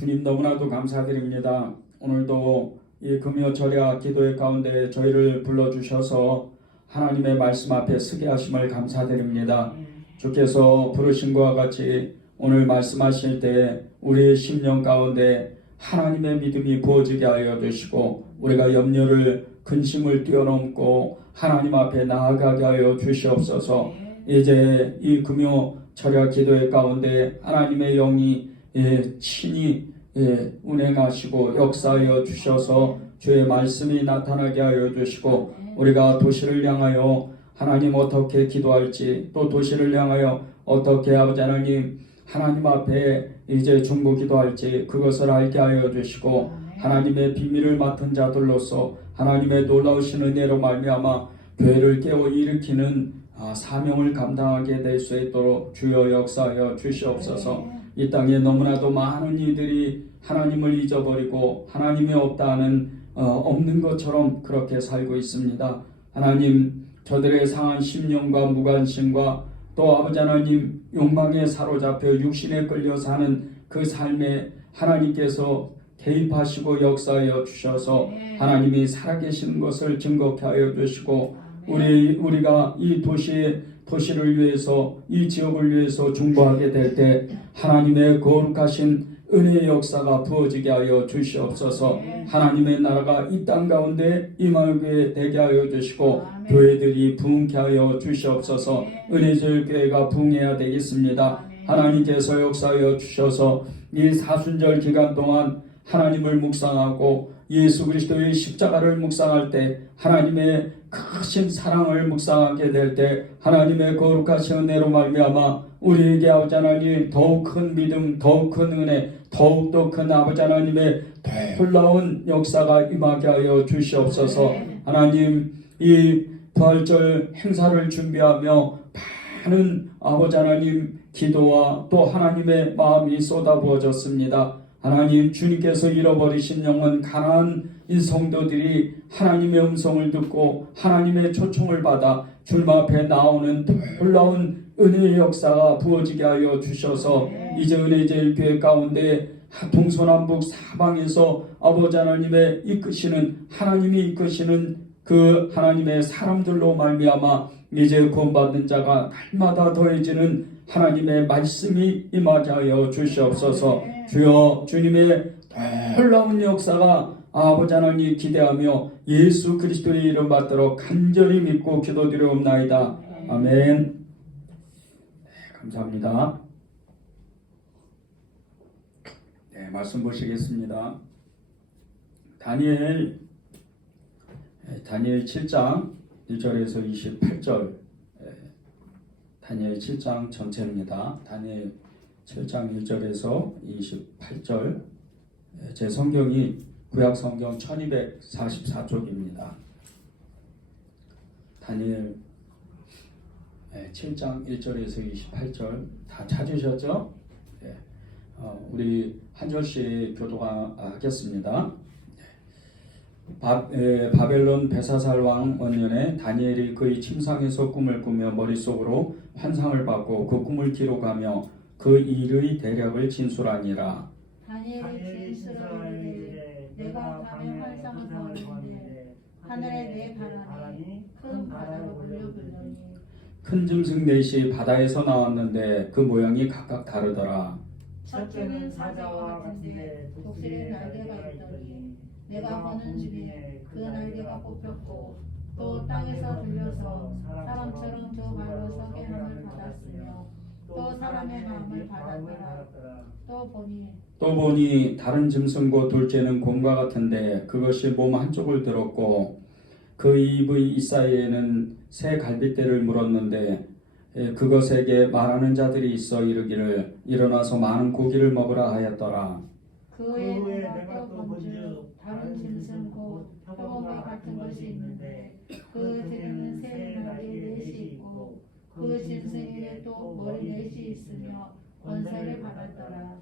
주님 너무나도 감사드립니다. 오늘도 이 금요 절야 기도회 가운데 저희를 불러주셔서 하나님의 말씀 앞에 서게 하심을 감사드립니다. 주께서 부르신 것과 같이 오늘 말씀하실 때 우리의 심령 가운데 하나님의 믿음이 부어지게 하여 주시고 우리가 염려를 근심을 뛰어넘고 하나님 앞에 나아가게 하여 주시옵소서. 이제 이 금요 절야 기도회 가운데 하나님의 영이 친히 운행하시고 역사하여 주셔서 주의 말씀이 나타나게 하여 주시고 우리가 도시를 향하여 하나님 어떻게 기도할지 또 도시를 향하여 어떻게 아버지 하나님 앞에 이제 중보 기도할지 그것을 알게 하여 주시고 하나님의 비밀을 맡은 자들로서 하나님의 놀라우신 은혜로 말미암아 교회를 깨워 일으키는 사명을 감당하게 될 수 있도록 주여 역사하여 주시옵소서. 이 땅에 너무나도 많은 이들이 하나님을 잊어버리고 하나님이 없다는 없는 것처럼 그렇게 살고 있습니다. 하나님, 저들의 상한 심령과 무관심과 또 아버지 하나님 욕망에 사로잡혀 육신에 끌려 사는 그 삶에 하나님께서 개입하시고 역사하여 주셔서 하나님이 살아계시는 것을 증거케 하여 주시고 우리가 이 도시를 위해서 이 지역을 위해서 중보하게 될 때 하나님의 거룩하신 은혜의 역사가 부어지게 하여 주시옵소서. 하나님의 나라가 이 땅 가운데 임하게 되게 하여 주시고 교회들이 부흥케 하여 주시옵소서. 은혜절 교회가 부흥해야 되겠습니다. 하나님께서 역사하여 주셔서 이 사순절 기간 동안 하나님을 묵상하고 예수 그리스도의 십자가를 묵상할 때 하나님의 크신 사랑을 묵상하게 될 때 하나님의 거룩하신 은혜로 말미암아 우리에게 아버지 하나님 더욱 큰 믿음, 더욱 큰 은혜, 더욱더 큰 아버지 하나님의 놀라운 역사가 임하게 하여 주시옵소서. 하나님, 이 부활절 행사를 준비하며 많은 아버지 하나님 기도와 또 하나님의 마음이 쏟아부어졌습니다. 하나님, 주님께서 잃어버리신 영혼 가난한 이 성도들이 하나님의 음성을 듣고 하나님의 초청을 받아 주님 앞에 나오는 놀라운 은혜의 역사가 부어지게 하여 주셔서 이제 은혜제일교회 가운데 동서남북 사방에서 아버지 하나님의 이끄시는 하나님이 이끄시는 그 하나님의 사람들로 말미암아 이제 구원받는 자가 날마다 더해지는 하나님의 말씀이 임하게 하여 주시옵소서. 주여, 주님의 놀라운 역사가 아버지 하나님 기대하며 예수 그리스도의 이름 받도록 간절히 믿고 기도드리옵나이다. 아멘. 감사합니다. 말씀 보시겠습니다. 다니엘 7장 1절에서 28절 다니엘 7장 전체입니다. 다니엘 7장 1절에서 28절 제 성경이 구약성경 1244쪽입니다. 다니엘 7장 1절에서 28절 다 찾으셨죠? 우리 한 절씩 교독하겠습니다. 바벨론 베사살 왕 원년에 다니엘이 그의 침상에서 꿈을 꾸며 머릿속으로 환상을 받고 그 꿈을 기록하며 그 일의 대략을 진술하니라. 다니엘이 진술하되 내가 밤에 환상을 보았는데 하늘에 네 바람이 큰 바다로 몰려들더니 큰 짐승 넷이 바다에서 나왔는데 그 모양이 각각 다르더라. 첫째는 사자와 같은데 독수리의 날개가 있더니 내가 보는 중에 그 날개가 뽑혔고 또 땅에서 들려서 사람처럼 두 발로 서게 함을 받았으며 또 사람의 마음을 받았더라. 또 보니 다른 짐승과 둘째는 곰과 같은데 그것이 몸 한쪽을 들었고 그 입의 이사이에는 새 갈빗대를 물었는데 그것에게 말하는 자들이 있어 이르기를 일어나서 많은 고기를 먹으라 하였더라. 그 후에 내가 또 본즉 다른 짐승 곧 표범과 같은 것이 있는데 그 등에는 새 날개 넷이 있고 그 짐승에게 또 머리 넷이 있으며 권세를 받았더라.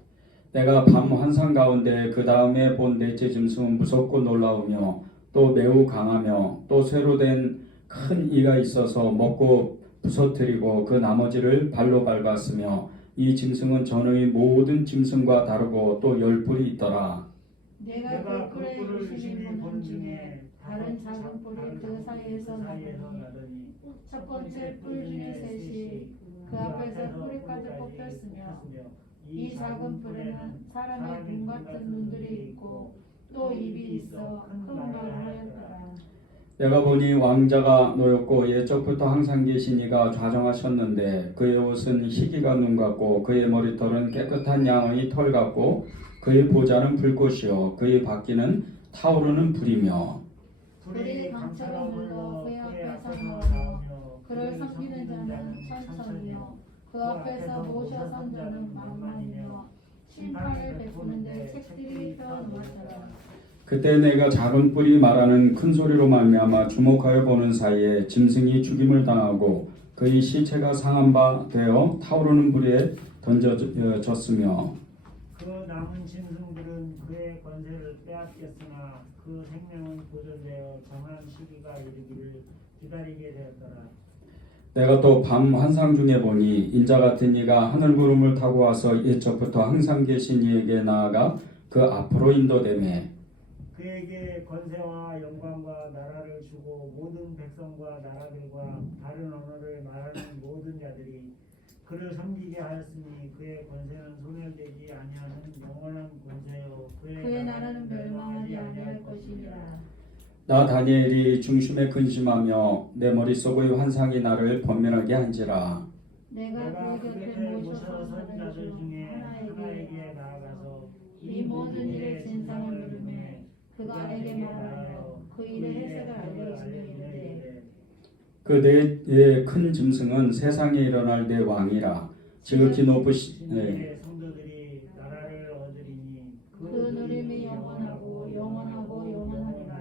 내가 밤 환상 가운데 그 다음에 본 넷째 짐승은 무섭고 놀라우며 또 매우 강하며 또 쇠로 된 큰 이가 있어서 먹고 부서뜨리고 그 나머지를 발로 밟았으며 이 짐승은 전의 모든 짐승과 다르고 또 10뿔이 있더라. 내가 그 뿔에 유심히 보는 중에 다른 작은 뿔이 그 사이에서 나더니 첫 번째 뿔 중에 셋이 그 앞에서 뿌리까지 뽑혔으며 이 작은 뿔에는 사람의 눈 같은 눈들이 있고 또 입이 있어 큰 말을 하였더라. 내가 보니 왕자가 놓였고 예적부터 항상 계신 이가 좌정하셨는데 그의 옷은 희기가 눈 같고 그의 머리털은 깨끗한 양의 털 같고 그의 보좌는 불꽃이요 그의 바퀴는 타오르는 불이며 불이 강처럼 흘러 그의 앞에서 나오며 그를 섬기는 자는 천천히요 그 앞에서 모셔선 자는 만만이며 심판을 베푸는데 책들이 펴놓았더라. 그때 내가 작은 뿔이 말하는 큰 소리로 말미암아 주목하여 보는 사이에 짐승이 죽임을 당하고 그의 시체가 상한 바 되어 타오르는 불에 던져졌으며 그 남은 짐승들은 그의 권세를 빼앗겼으나 그 생명은 보존되어 정한 시기가 이르기를 기다리게 되었더라. 내가 또 밤 환상 중에 보니 인자 같은 이가 하늘 구름을 타고 와서 옛적부터 항상 계신 이에게 나아가 그 앞으로 인도되매 그에게 권세와 영광과 나라를 주고 모든 백성과 나라들과 다른 언어를 말하는 모든 자들이 그를 섬기게 하였으니 그의 권세는 소멸되지 아니하는 영원한 권세요 그의 나라는 멸망하지 아니할 것이니라. 나 다니엘이 중심에 근심하며 내 머릿속의 환상이 나를 번민하게 한지라. 내가 그 곁에 모셔서 선 자들 주 중에 하나에게 하나에게 나아가서 이 모든 일의 진상을 물으매 그가 내게 말하여 그 일의 해석을 알려주며 이르되 그 네 큰 짐승은 세상에 일어날 내 왕이라. 지극히 높으신 신의 성도들이 나라를 얻으리니 그 누림이 영원하고 영원하고 영원하리라.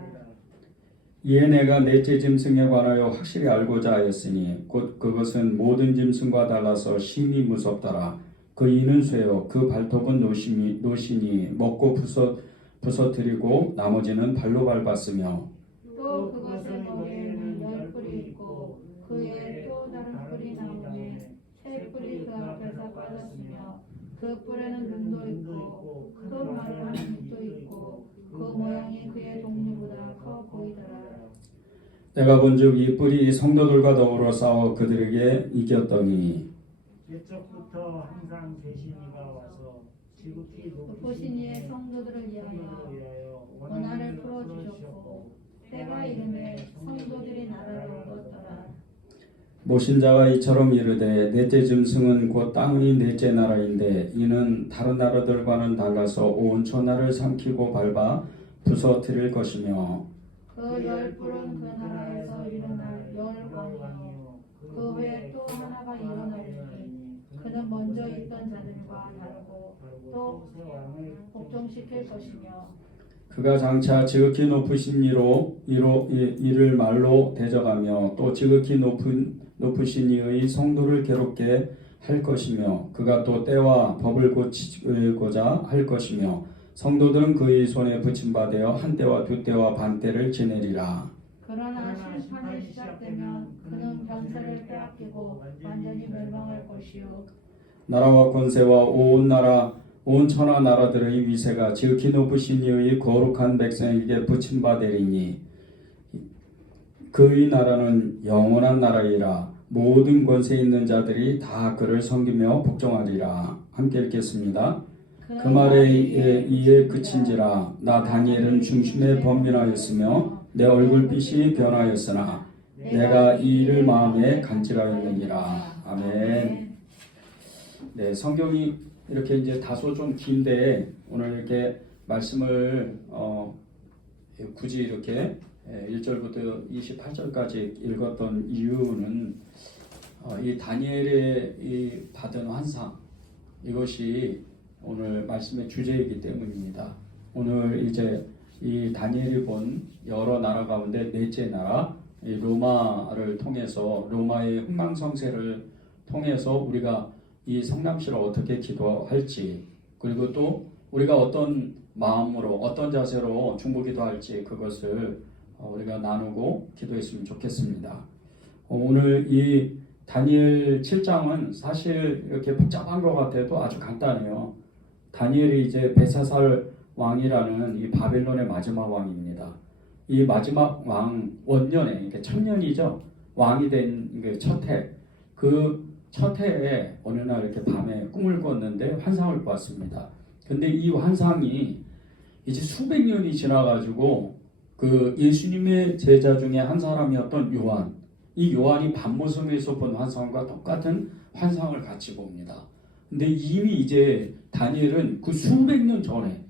이에 내가 넷째 짐승에 관하여 확실히 알고자 하였으니 곧 그것은 모든 짐승과 달라서 심히 무섭더라. 그 이는 쇠요 그 발톱은 노시니 먹고 부서뜨리고 나머지는 발로 밟았으며 또 그것의 머리에는 10뿔이 있고 그에 또 다른 뿔이 나오매 새 뿔이 그 앞에서 빠졌으며 그 뿔에는 눈도 있고 큰 말을 하는 입도 있고 그 모양이 그의 동리보다 커 보이더라. 내가 본즉 이 뿔이 성도들과 더불어 싸워 그들에게 이겼더니 옛적부터 항상 계신 이가 와서 지극히 높으신 이의 성도들을 위하여 원한을 풀어주셨고 때가 이름에 성도들이 나라를 얻었더라. 모신 자가 이처럼 이르되 넷째 짐승은 곧 땅의 넷째 나라인데 이는 다른 나라들과는 달라서 온 천하를 삼키고 밟아 부서뜨릴 것이며 그 10뿔은 그 나라에서 일어날 10왕이요 그 외에 또 하나가 일어나리니 그는 먼저 있던 자들과 다르고 또 복종시킬 것이며 그가 장차 지극히 높으신 이를 말로 대적하며 또 지극히 높으신 이의 성도를 괴롭게 할 것이며 그가 또 때와 법을 고치고자 할 것이며 성도들은 그의 손에 붙임받아 한 때와 두 때와 반 때를 지내리라. 그러나 심판이 시작되면 그는 권세를 빼앗기고 완전히 멸망할 것이요 나라와 권세와 온 천하 나라들의 위세가 지극히 높으신 이의 거룩한 백성에게 붙임받으리니 그의 나라는 영원한 나라이라. 모든 권세 있는 자들이 다 그를 섬기며 복종하리라. 함께 읽겠습니다. 그 말에 이에 그친지라. 나 다니엘은 중심에 번민하였으며 내 얼굴빛이 변하였으나 내가 이 일을 마음에 간직하였느니라. 아멘. 네, 성경이 이렇게 이제 다소 좀 긴데 오늘 이렇게 말씀을 굳이 이렇게 1절부터 28절까지 읽었던 이유는 이 다니엘의 이 받은 환상 이것이 오늘 말씀의 주제이기 때문입니다. 오늘 이제 이 다니엘이 본 여러 나라 가운데 넷째 나라 이 로마를 통해서 로마의 흥망성쇠를 통해서 우리가 이 성남시를 어떻게 기도할지 그리고 또 우리가 어떤 마음으로 어떤 자세로 중보기도할지 그것을 우리가 나누고 기도했으면 좋겠습니다. 오늘 이 다니엘 7장은 사실 이렇게 복잡한 것 같아도 아주 간단해요. 다니엘이 이제 벨사살 왕이라는 이 바벨론의 마지막 왕입니다. 이 마지막 왕 원년에, 그러니까 천년이죠. 왕이 된 첫 해, 그 첫 해에 어느 날 이렇게 밤에 꿈을 꿨는데 환상을 보았습니다. 근데 이 환상이 이제 수백 년이 지나가지고 그 예수님의 제자 중에 한 사람이었던 요한, 이 요한이 밤모섬에서 본 환상과 똑같은 환상을 같이 봅니다. 근데 이미 이제 다니엘은 그 수백 년 전에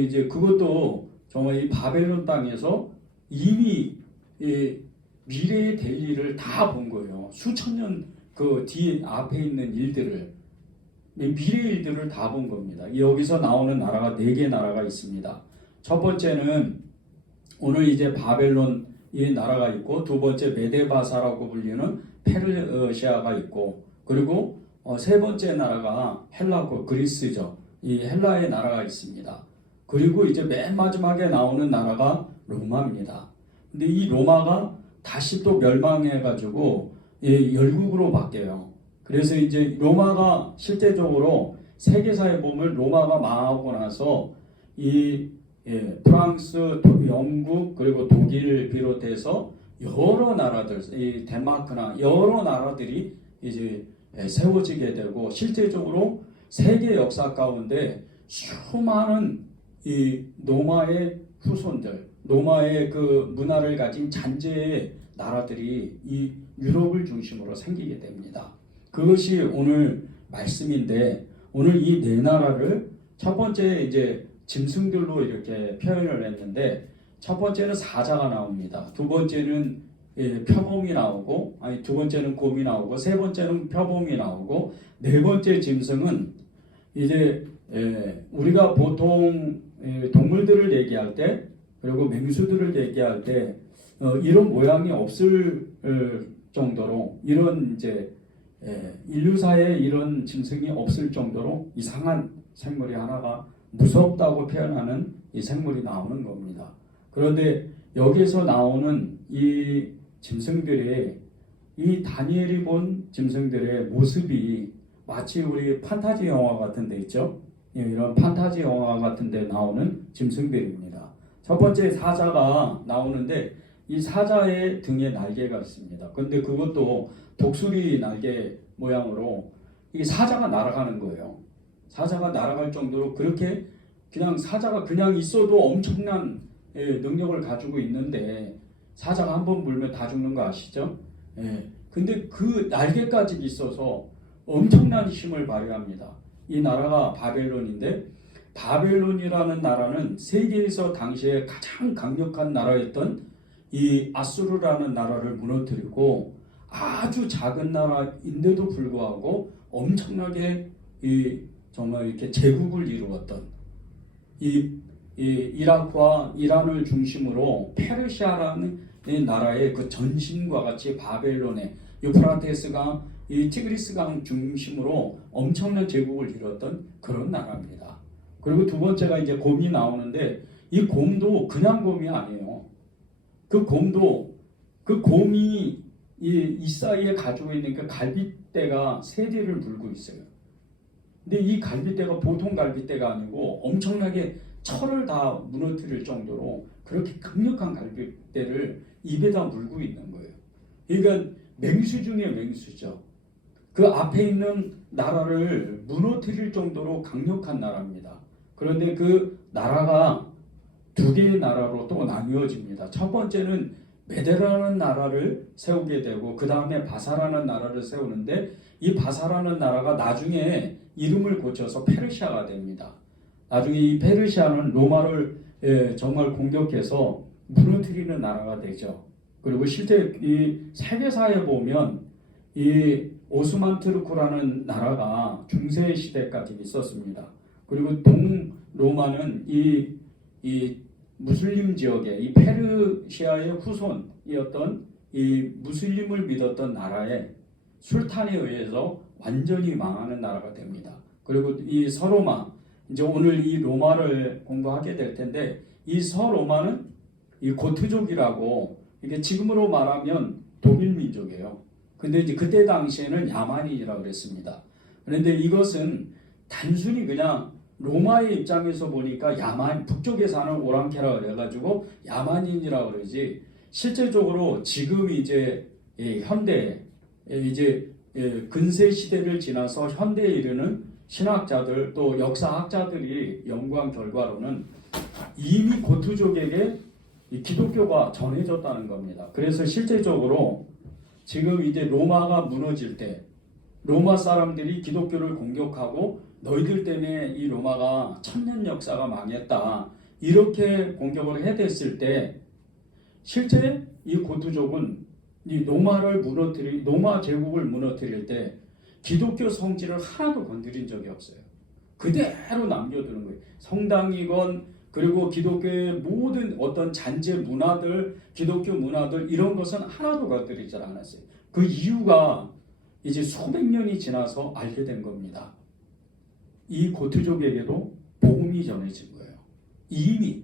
이제 그것도 정말 이 바벨론 땅에서 이미 이 미래에 될 일을 다 본 거예요. 수천 년 그 뒤에 앞에 있는 일들을, 미래 일들을 다 본 겁니다. 여기서 나오는 나라가 4개 나라가 있습니다. 첫 번째는 오늘 이제 바벨론 이 나라가 있고, 두 번째 메데바사라고 불리는 페르시아가 있고, 그리고 세 번째 나라가 헬라고 그리스죠. 이 헬라의 나라가 있습니다. 그리고 이제 맨 마지막에 나오는 나라가 로마입니다. 근데 이 로마가 다시 또 멸망해가지고 열국으로 바뀌어요. 그래서 이제 로마가 실제적으로 세계사에 보면 로마가 망하고 나서 이 프랑스, 영국 그리고 독일을 비롯해서 여러 나라들, 이 덴마크나 여러 나라들이 이제 세워지게 되고, 실제적으로 세계 역사 가운데 수많은 이 로마의 후손들, 로마의 그 문화를 가진 잔재의 나라들이 이 유럽을 중심으로 생기게 됩니다. 그것이 오늘 말씀인데, 오늘 이 4나라를 첫 번째 이제 짐승들로 이렇게 표현을 했는데, 첫 번째는 사자가 나옵니다. 두 번째는 표범이 나오고, 두 번째는 곰이 나오고, 세 번째는 표범이 나오고, 네 번째 짐승은 이제 우리가 보통 동물들을 얘기할 때, 그리고 맹수들을 얘기할 때 이런 모양이 없을 정도로, 이런 이제 인류사에 이런 짐승이 없을 정도로 이상한 생물이 하나가 무섭다고 표현하는 이 생물이 나오는 겁니다. 그런데 여기에서 나오는 이 짐승들의, 이 다니엘이 본 짐승들의 모습이 마치 우리 판타지 영화 같은 데 있죠. 이런 판타지 영화 같은 데 나오는 짐승들입니다. 첫 번째 사자가 나오는데, 이 사자의 등에 날개가 있습니다. 근데 그것도 독수리 날개 모양으로 이 사자가 날아가는 거예요. 사자가 날아갈 정도로, 그렇게 그냥 사자가 그냥 있어도 엄청난 능력을 가지고 있는데, 사자가 한번 물면 다 죽는 거 아시죠? 근데 그 날개까지 있어서 엄청난 힘을 발휘합니다. 이 나라가 바벨론인데, 바벨론이라는 나라는 세계에서 당시에 가장 강력한 나라였던 이 아수르라는 나라를 무너뜨리고, 아주 작은 나라인데도 불구하고 엄청나게 정말 이렇게 제국을 이루었던 이 이라크와 이란을 중심으로 페르시아라는 나라의 그 전신과 같이 바벨론의 유프라테스강, 이 티그리스강 중심으로 엄청난 제국을 이뤘던 그런 나라입니다. 그리고 두 번째가 이제 곰이 나오는데, 이 곰도 그냥 곰이 아니에요. 그 곰이 이 사이에 가지고 있는 그 갈빗대가 3대를 물고 있어요. 근데 이 갈빗대가 보통 갈빗대가 아니고 엄청나게 철을 다 무너뜨릴 정도로 그렇게 강력한 갈빗대를 입에다 물고 있는 거예요. 그러니까 맹수 중에 맹수죠. 그 앞에 있는 나라를 무너뜨릴 정도로 강력한 나라입니다. 그런데 그 나라가 2개의 나라로 또 나뉘어집니다. 첫 번째는 메데라는 나라를 세우게 되고, 그 다음에 바사라는 나라를 세우는데, 이 바사라는 나라가 나중에 이름을 고쳐서 페르시아가 됩니다. 나중에 이 페르시아는 로마를 정말 공격해서 무너뜨리는 나라가 되죠. 그리고 실제 이 세계사에 보면 이 오스만 트루크라는 나라가 중세 시대까지 있었습니다. 그리고 동로마는 이 무슬림 지역의 이 페르시아의 후손이었던 이 무슬림을 믿었던 나라의 술탄에 의해서 완전히 망하는 나라가 됩니다. 그리고 이 서로마, 이제 오늘 이 로마를 공부하게 될 텐데, 이 서로마는 이 고트족이라고, 이게 지금으로 말하면 독일 민족이에요. 근데 이제 그때 당시에는 야만인이라고 그랬습니다. 그런데 이것은 단순히 그냥 로마의 입장에서 보니까 북쪽에 사는 오랑캐라 그래가지고 야만인이라고 그러지, 실제적으로 지금 이제 현대 이제 근세 시대를 지나서 현대에 이르는 신학자들 또 역사학자들이 연구한 결과로는 이미 고투족에게 이 기독교가 전해졌다는 겁니다. 그래서 실제적으로 지금 이제 로마가 무너질 때 로마 사람들이 기독교를 공격하고 너희들 때문에 이 로마가 1000년 역사가 망했다 이렇게 공격을 해댔을 때 실제 이 고투족은 이 로마 제국을 무너뜨릴 때 기독교 성질을 하나도 건드린 적이 없어요. 그대로 남겨두는 거예요. 성당이건 그리고 기독교의 모든 어떤 잔재 문화들, 기독교 문화들 이런 것은 하나도 건드리지 않았어요. 그 이유가 이제 수백 년이 지나서 알게 된 겁니다. 이 고투족에게도 복음이 전해진 거예요. 이미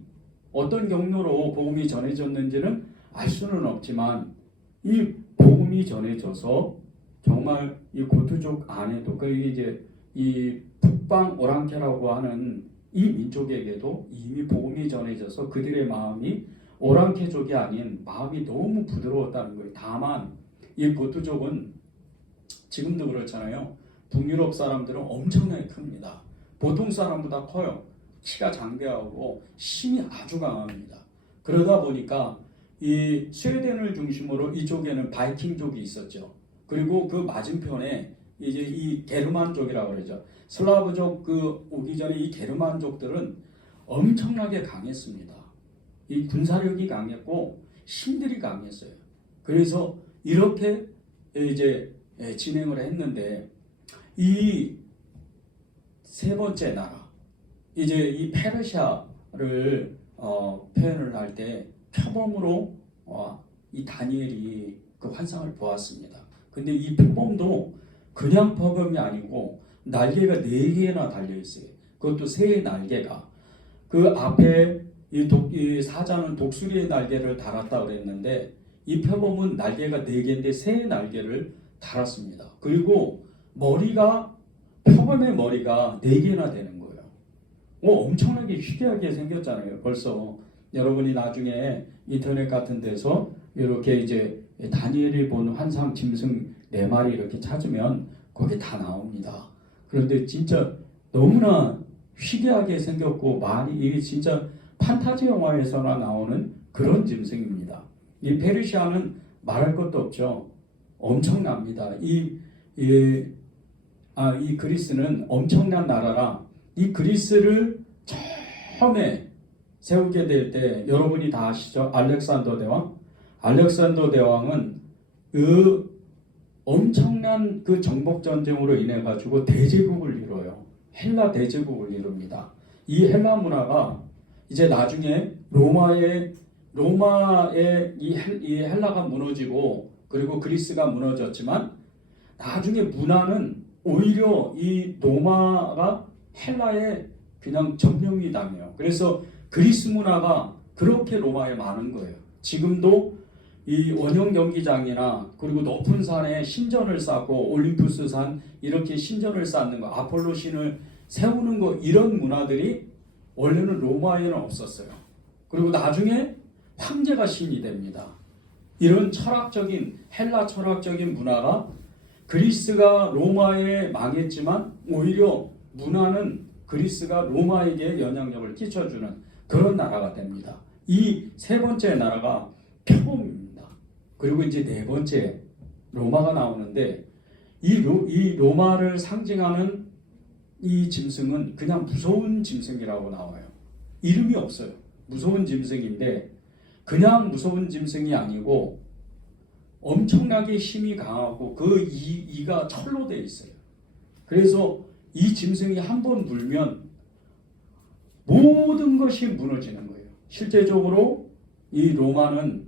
어떤 경로로 복음이 전해졌는지는 알 수는 없지만 이 복음이 전해져서 정말 이 고투족 안에도 그 이제 이 북방 오랑캐라고 하는 이 민족에게도 이미 복음이 전해져서 그들의 마음이 오랑캐족이 아닌 마음이 너무 부드러웠다는 거예요. 다만 이 고투족은 지금도 그렇잖아요. 북유럽 사람들은 엄청나게 큽니다. 보통 사람보다 커요. 키가 장대하고 힘이 아주 강합니다. 그러다 보니까 이 스웨덴을 중심으로 이쪽에는 바이킹족이 있었죠. 그리고 그 맞은편에 이제 이 게르만족이라고 그러죠. 슬라브족 그 오기 전에 이 게르만족들은 엄청나게 강했습니다. 이 군사력이 강했고 힘들이 강했어요. 그래서 이렇게 이제 진행을 했는데 이 세 번째 나라 이제 이 페르시아를 표현을 할 때 표범으로 이 다니엘이 그 환상을 보았습니다. 근데 이 표범도 그냥 표범이 아니고 날개가 4개나 달려 있어요. 그것도 새의 날개가. 그 앞에 이 사자는 독수리의 날개를 달았다 그랬는데 이 표범은 날개가 4개인데 새의 날개를 달았습니다. 그리고 표범의 머리가 4개나 되는 거예요. 엄청나게 희귀하게 생겼잖아요. 벌써 여러분이 나중에 인터넷 같은 데서 이렇게 이제 다니엘이 본 환상 짐승 4마리 이렇게 찾으면 거기 다 나옵니다. 그런데 진짜 너무나 희귀하게 생겼고 이게 진짜 판타지 영화에서나 나오는 그런 짐승입니다. 이 페르시아는 말할 것도 없죠. 엄청납니다. 이 그리스는 엄청난 나라라. 이 그리스를 처음에 세우게 될 때 여러분이 다 아시죠? 알렉산더 대왕은 그 엄청난 그 정복 전쟁으로 인해 가지고 대제국을 이뤄요. 헬라 대제국을 이룹니다. 이 헬라 문화가 이제 나중에 로마의 이 헬라가 무너지고 그리고 그리스가 무너졌지만 나중에 문화는 오히려 이 로마가 헬라에 그냥 점령이 당해요. 그래서 그리스 문화가 그렇게 로마에 많은 거예요. 지금도 이 원형 경기장이나 그리고 높은 산에 신전을 쌓고 올림푸스 산 이렇게 신전을 쌓는 거, 아폴로 신을 세우는 거 이런 문화들이 원래는 로마에는 없었어요. 그리고 나중에 황제가 신이 됩니다. 이런 헬라 철학적인 문화가 그리스가 로마에 망했지만 오히려 문화는 그리스가 로마에게 영향력을 끼쳐주는 그런 나라가 됩니다. 이 세 번째 나라가 표범입니다. 그리고 이제 네 번째 로마가 나오는데 이 로마를 상징하는 이 짐승은 그냥 무서운 짐승이라고 나와요. 이름이 없어요. 무서운 짐승인데 그냥 무서운 짐승이 아니고 엄청나게 힘이 강하고 그 이가 철로 되어 있어요. 그래서 이 짐승이 한번 물면 모든 것이 무너지는 거예요. 실제적으로 이 로마는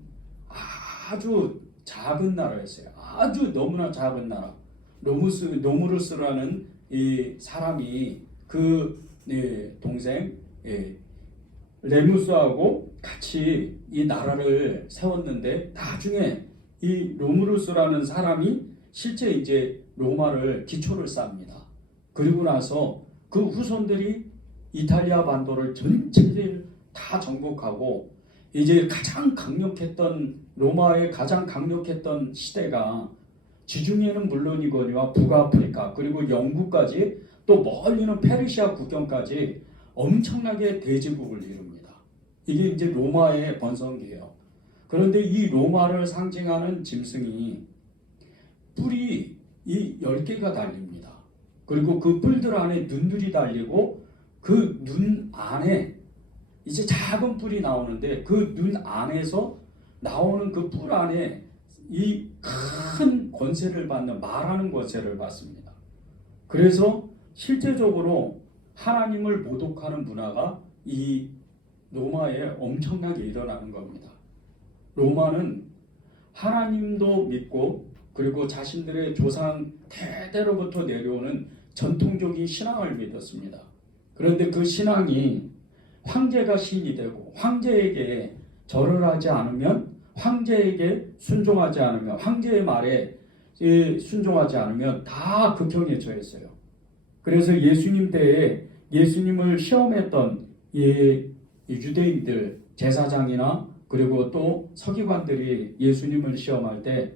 아주 작은 나라였어요. 아주 너무나 작은 나라. 노무루스라는 이 사람이 그 동생 레무스하고 같이 이 나라를 세웠는데 나중에 이 로무루스라는 사람이 실제 이제 로마를 기초를 쌓습니다. 그리고 나서 그 후손들이 이탈리아 반도를 전체를 다 정복하고 이제 가장 강력했던 로마의 가장 강력했던 시대가 지중해는 물론이거니와 북아프리카 그리고 영국까지 또 멀리는 페르시아 국경까지 엄청나게 대제국을 이룹니다. 이게 이제 로마의 번성기예요. 그런데 이 로마를 상징하는 짐승이 뿔이 이 10개가 달립니다. 그리고 그 뿔들 안에 눈들이 달리고 그 눈 안에 이제 작은 뿔이 나오는데 그 눈 안에서 나오는 그 뿔 안에 이 큰 권세를 받는 말하는 권세를 받습니다. 그래서 실제적으로 하나님을 모독하는 문화가 이 로마에 엄청나게 일어나는 겁니다. 로마는 하나님도 믿고 그리고 자신들의 조상 대대로부터 내려오는 전통적인 신앙을 믿었습니다. 그런데 그 신앙이 황제가 신이 되고 황제에게 절을 하지 않으면 황제에게 순종하지 않으면 황제의 말에 순종하지 않으면 다 극형에 처했어요. 그래서 예수님 때에 예수님을 시험했던 이 유대인들 제사장이나 그리고 또 서기관들이 예수님을 시험할 때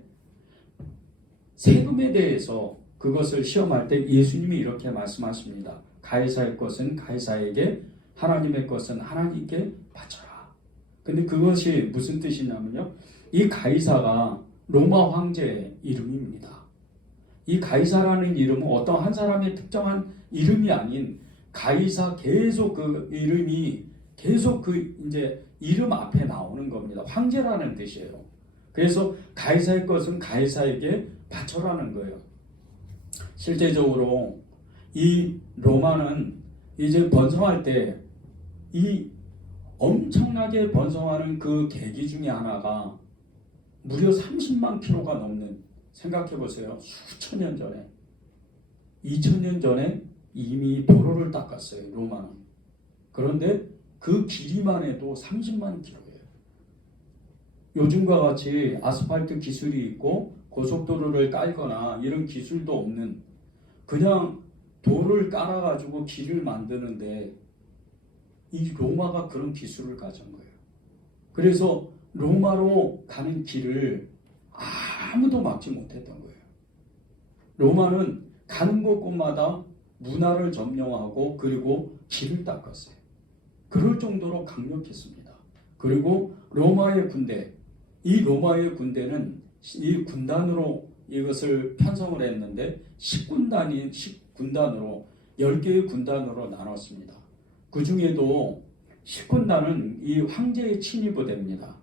세금에 대해서 그것을 시험할 때 예수님이 이렇게 말씀하십니다. 가이사의 것은 가이사에게 하나님의 것은 하나님께 바쳐라. 근데 그것이 무슨 뜻이냐면요. 이 가이사가 로마 황제의 이름입니다. 이 가이사라는 이름은 어떤 한 사람의 특정한 이름이 아닌 가이사 계속 그 이름이 계속 그 이제 이름 앞에 나오는 겁니다. 황제라는 뜻이에요. 그래서 가이사의 것은 가이사에게 바쳐라는 거예요. 실제적으로 이 로마는 이제 번성할 때 이 엄청나게 번성하는 그 계기 중에 하나가 무려 30만 킬로가 넘는 생각해 보세요. 수천 년 전에 2000년 전에 이미 도로를 닦았어요. 로마는. 그런데 그 길이만 해도 30만 킬로예요. 요즘과 같이 아스팔트 기술이 있고 고속도로를 깔거나 이런 기술도 없는 그냥 돌을 깔아가지고 길을 만드는데 이 로마가 그런 기술을 가진 거예요. 그래서 로마로 가는 길을 아무도 막지 못했던 거예요. 로마는 가는 곳곳마다 문화를 점령하고 그리고 길을 닦았어요. 그럴 정도로 강력했습니다. 그리고 로마의 군대, 이 로마의 군대는 이 군단으로 이것을 편성을 했는데 10군단으로 10개의 군단으로 나눴습니다. 그 중에도 10군단은 이 황제의 친위부대입니다.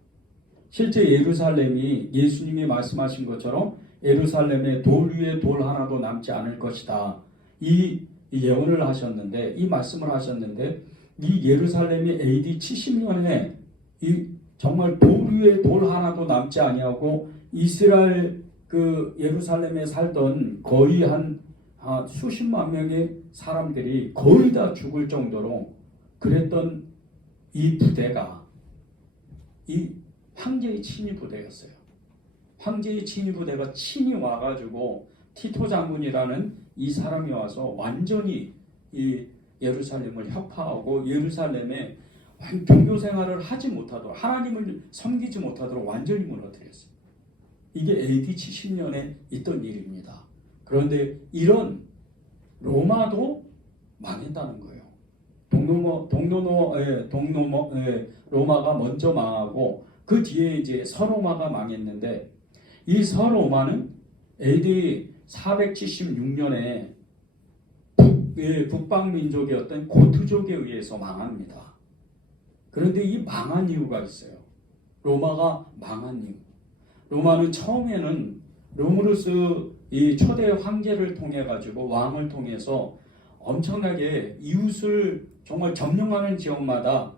실제 예루살렘이 예수님이 말씀하신 것처럼 예루살렘에 돌 위에 돌 하나도 남지 않을 것이다. 이 예언을 하셨는데 이 말씀을 하셨는데 이 예루살렘이 AD 70년에 이 정말 돌 위에 돌 하나도 남지 아니하고 이스라엘 그 예루살렘에 살던 거의 한 수십만 명의 사람들이 거의 다 죽을 정도로 그랬던 이 부대가 이 황제의 친위 부대였어요. 황제의 친위 부대가 친히 와가지고 티토 장군이라는 이 사람이 와서 완전히 이 예루살렘을 혁파하고 예루살렘에 종교 생활을 하지 못하도록 하나님을 섬기지 못하도록 완전히 무너뜨렸어요. 이게 AD 70년에 있던 일입니다. 그런데 이런 로마도 망했다는 거예요. 로마가 먼저 망하고 그 뒤에 이제 서로마가 망했는데 이 서로마는 AD 476년에 북방 민족이었던 고트족에 의해서 망합니다. 그런데 이 망한 이유가 있어요. 로마가 망한 이유. 로마는 처음에는 로무루스 이 초대 황제를 통해 가지고 왕을 통해서 엄청나게 이웃을 정말 점령하는 지역마다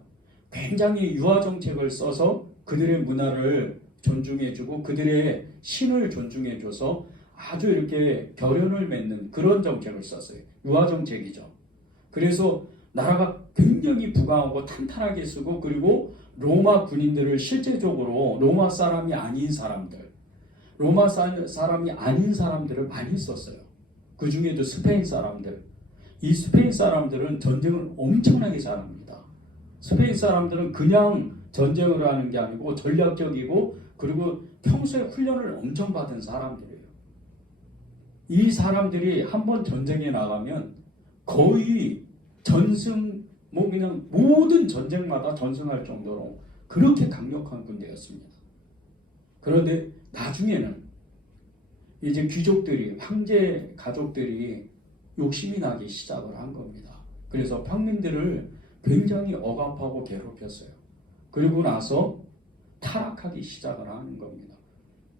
굉장히 유화 정책을 써서 그들의 문화를 존중해주고 그들의 신을 존중해줘서 아주 이렇게 결연을 맺는 그런 정책을 썼어요. 유화 정책이죠. 그래서 나라가 굉장히 부강하고 탄탄하게 쓰고 그리고 로마 군인들을 실제적으로 로마 사람이 아닌 사람들 로마 사람이 아닌 사람들을 많이 썼어요. 그 중에도 스페인 사람들. 이 스페인 사람들은 전쟁을 엄청나게 잘합니다. 스페인 사람들은 그냥 전쟁을 하는 게 아니고 전략적이고 그리고 평소에 훈련을 엄청 받은 사람들이에요. 이 사람들이 한번 전쟁에 나가면 거의 전승, 그냥 모든 전쟁마다 전승할 정도로 그렇게 강력한 군대였습니다. 그런데 나중에는 이제 귀족들이, 황제 가족들이 욕심이 나기 시작을 한 겁니다. 그래서 평민들을 굉장히 억압하고 괴롭혔어요. 그리고 나서 타락하기 시작을 하는 겁니다.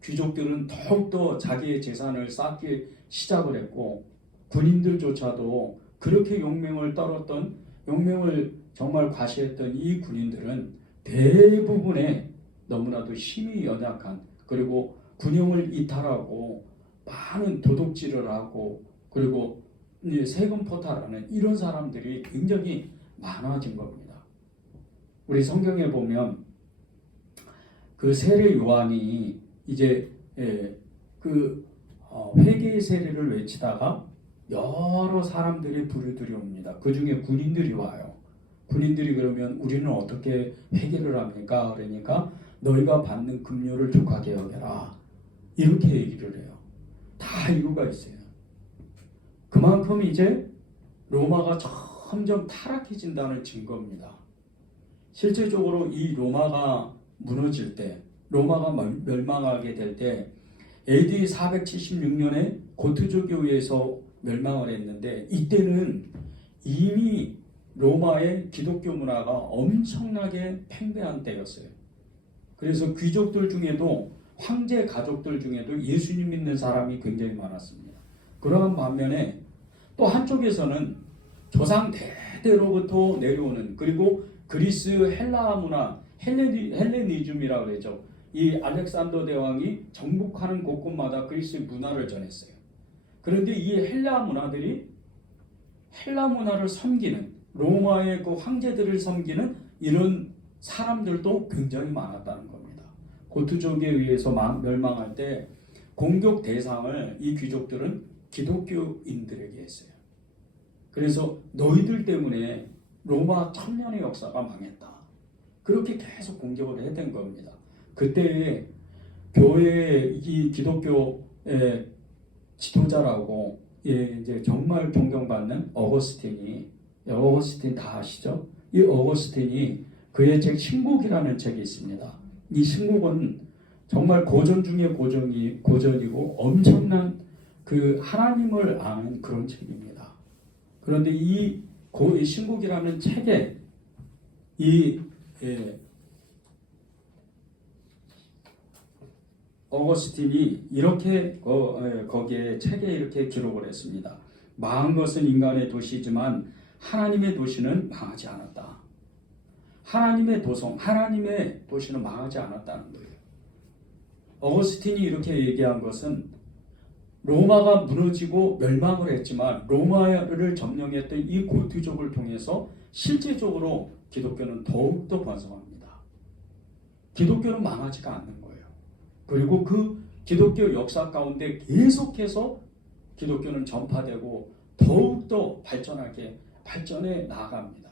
귀족들은 더욱더 자기의 재산을 쌓기 시작을 했고 군인들조차도 그렇게 용맹을 떨었던, 용맹을 정말 과시했던 이 군인들은 대부분의 너무나도 힘이 연약한, 그리고 군용을 이탈하고 많은 도둑질을 하고 그리고 세금 포탈하는 이런 사람들이 굉장히 많아진 겁니다. 우리 성경에 보면 그 세례 요한이 이제 회개의 세례를 외치다가 여러 사람들이 부르들이 옵니다. 그 중에 군인들이 와요. 군인들이 그러면 우리는 어떻게 회개를 합니까? 그러니까 너희가 받는 급료를 족하게 여겨라. 이렇게 얘기를 해요. 다 이유가 있어요. 그만큼 이제 로마가 점점 타락해진다는 증거입니다. 실제적으로 이 로마가 무너질 때, 로마가 멸망하게 될 때 AD 476년에 고트족에 의해서 멸망을 했는데 이때는 이미 로마의 기독교 문화가 엄청나게 팽배한 때였어요. 그래서 귀족들 중에도 황제 가족들 중에도 예수님 믿는 사람이 굉장히 많았습니다. 그러한 반면에 또 한쪽에서는 조상 대대로부터 내려오는, 그리고 그리스 헬라 문화, 헬레니즘이라고 그러죠. 이 알렉산더 대왕이 정복하는 곳곳마다 그리스 문화를 전했어요. 그런데 이 헬라 문화들이 헬라 문화를 섬기는, 로마의 그 황제들을 섬기는 이런 사람들도 굉장히 많았다는 겁니다. 고트족에 의해서 멸망할 때 공격 대상을 이 귀족들은 기독교인들에게 했어요. 그래서 너희들 때문에 로마 천년의 역사가 망했다. 그렇게 계속 공격을 해댄 겁니다. 그때 교회의 이 기독교의 지도자라고 이제 정말 존경받는 어거스틴 다 아시죠? 이 어거스틴이 그의 책 신곡이라는 책이 있습니다. 이 신곡은 정말 고전 중에 고전이고 엄청난 그 하나님을 아는 그런 책입니다. 그런데 이 신곡이라는 책에 어거스틴이 이렇게 거기에 책에 이렇게 기록을 했습니다. 망한 것은 인간의 도시지만 하나님의 도시는 망하지 않았다. 하나님의 도시는 망하지 않았다는 거예요. 어거스틴이 이렇게 얘기한 것은 로마가 무너지고 멸망을 했지만 로마를 점령했던 이 고트족을 통해서 실제적으로 기독교는 더욱더 번성합니다. 기독교는 망하지가 않는 거예요. 그리고 그 기독교 역사 가운데 계속해서 기독교는 전파되고 더욱더 발전해 나아갑니다.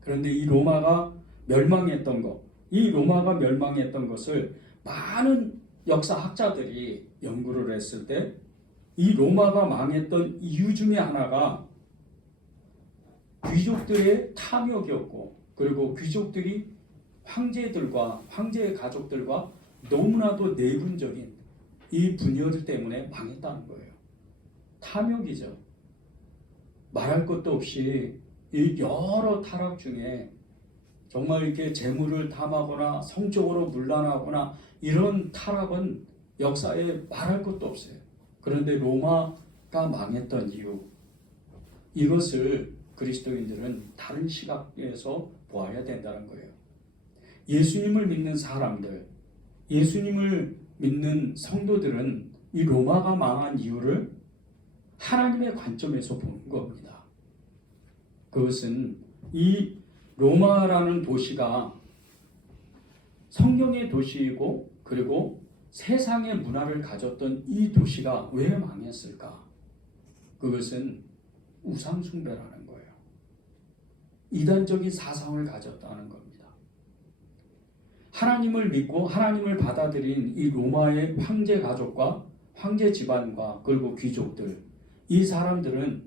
그런데 이 로마가 멸망했던 것을 많은 역사학자들이 연구를 했을 때 이 로마가 망했던 이유 중에 하나가 귀족들의 탐욕이었고, 그리고 귀족들이 황제들과 황제의 가족들과 너무나도 내분적인 이 분열 때문에 망했다는 거예요. 탐욕이죠. 말할 것도 없이 이 여러 타락 중에 정말 이렇게 재물을 탐하거나 성적으로 문란하거나 이런 타락은 역사에 말할 것도 없어요. 그런데 로마가 망했던 이유, 이것을 그리스도인들은 다른 시각에서 보아야 된다는 거예요. 예수님을 믿는 사람들, 예수님을 믿는 성도들은 이 로마가 망한 이유를 하나님의 관점에서 보는 겁니다. 그것은 이 로마라는 도시가 성경의 도시이고, 그리고 세상의 문화를 가졌던 이 도시가 왜 망했을까? 그것은 우상숭배라는 거예요. 이단적인 사상을 가졌다는 겁니다. 하나님을 믿고 하나님을 받아들인 이 로마의 황제 가족과 황제 집안과 그리고 귀족들, 이 사람들은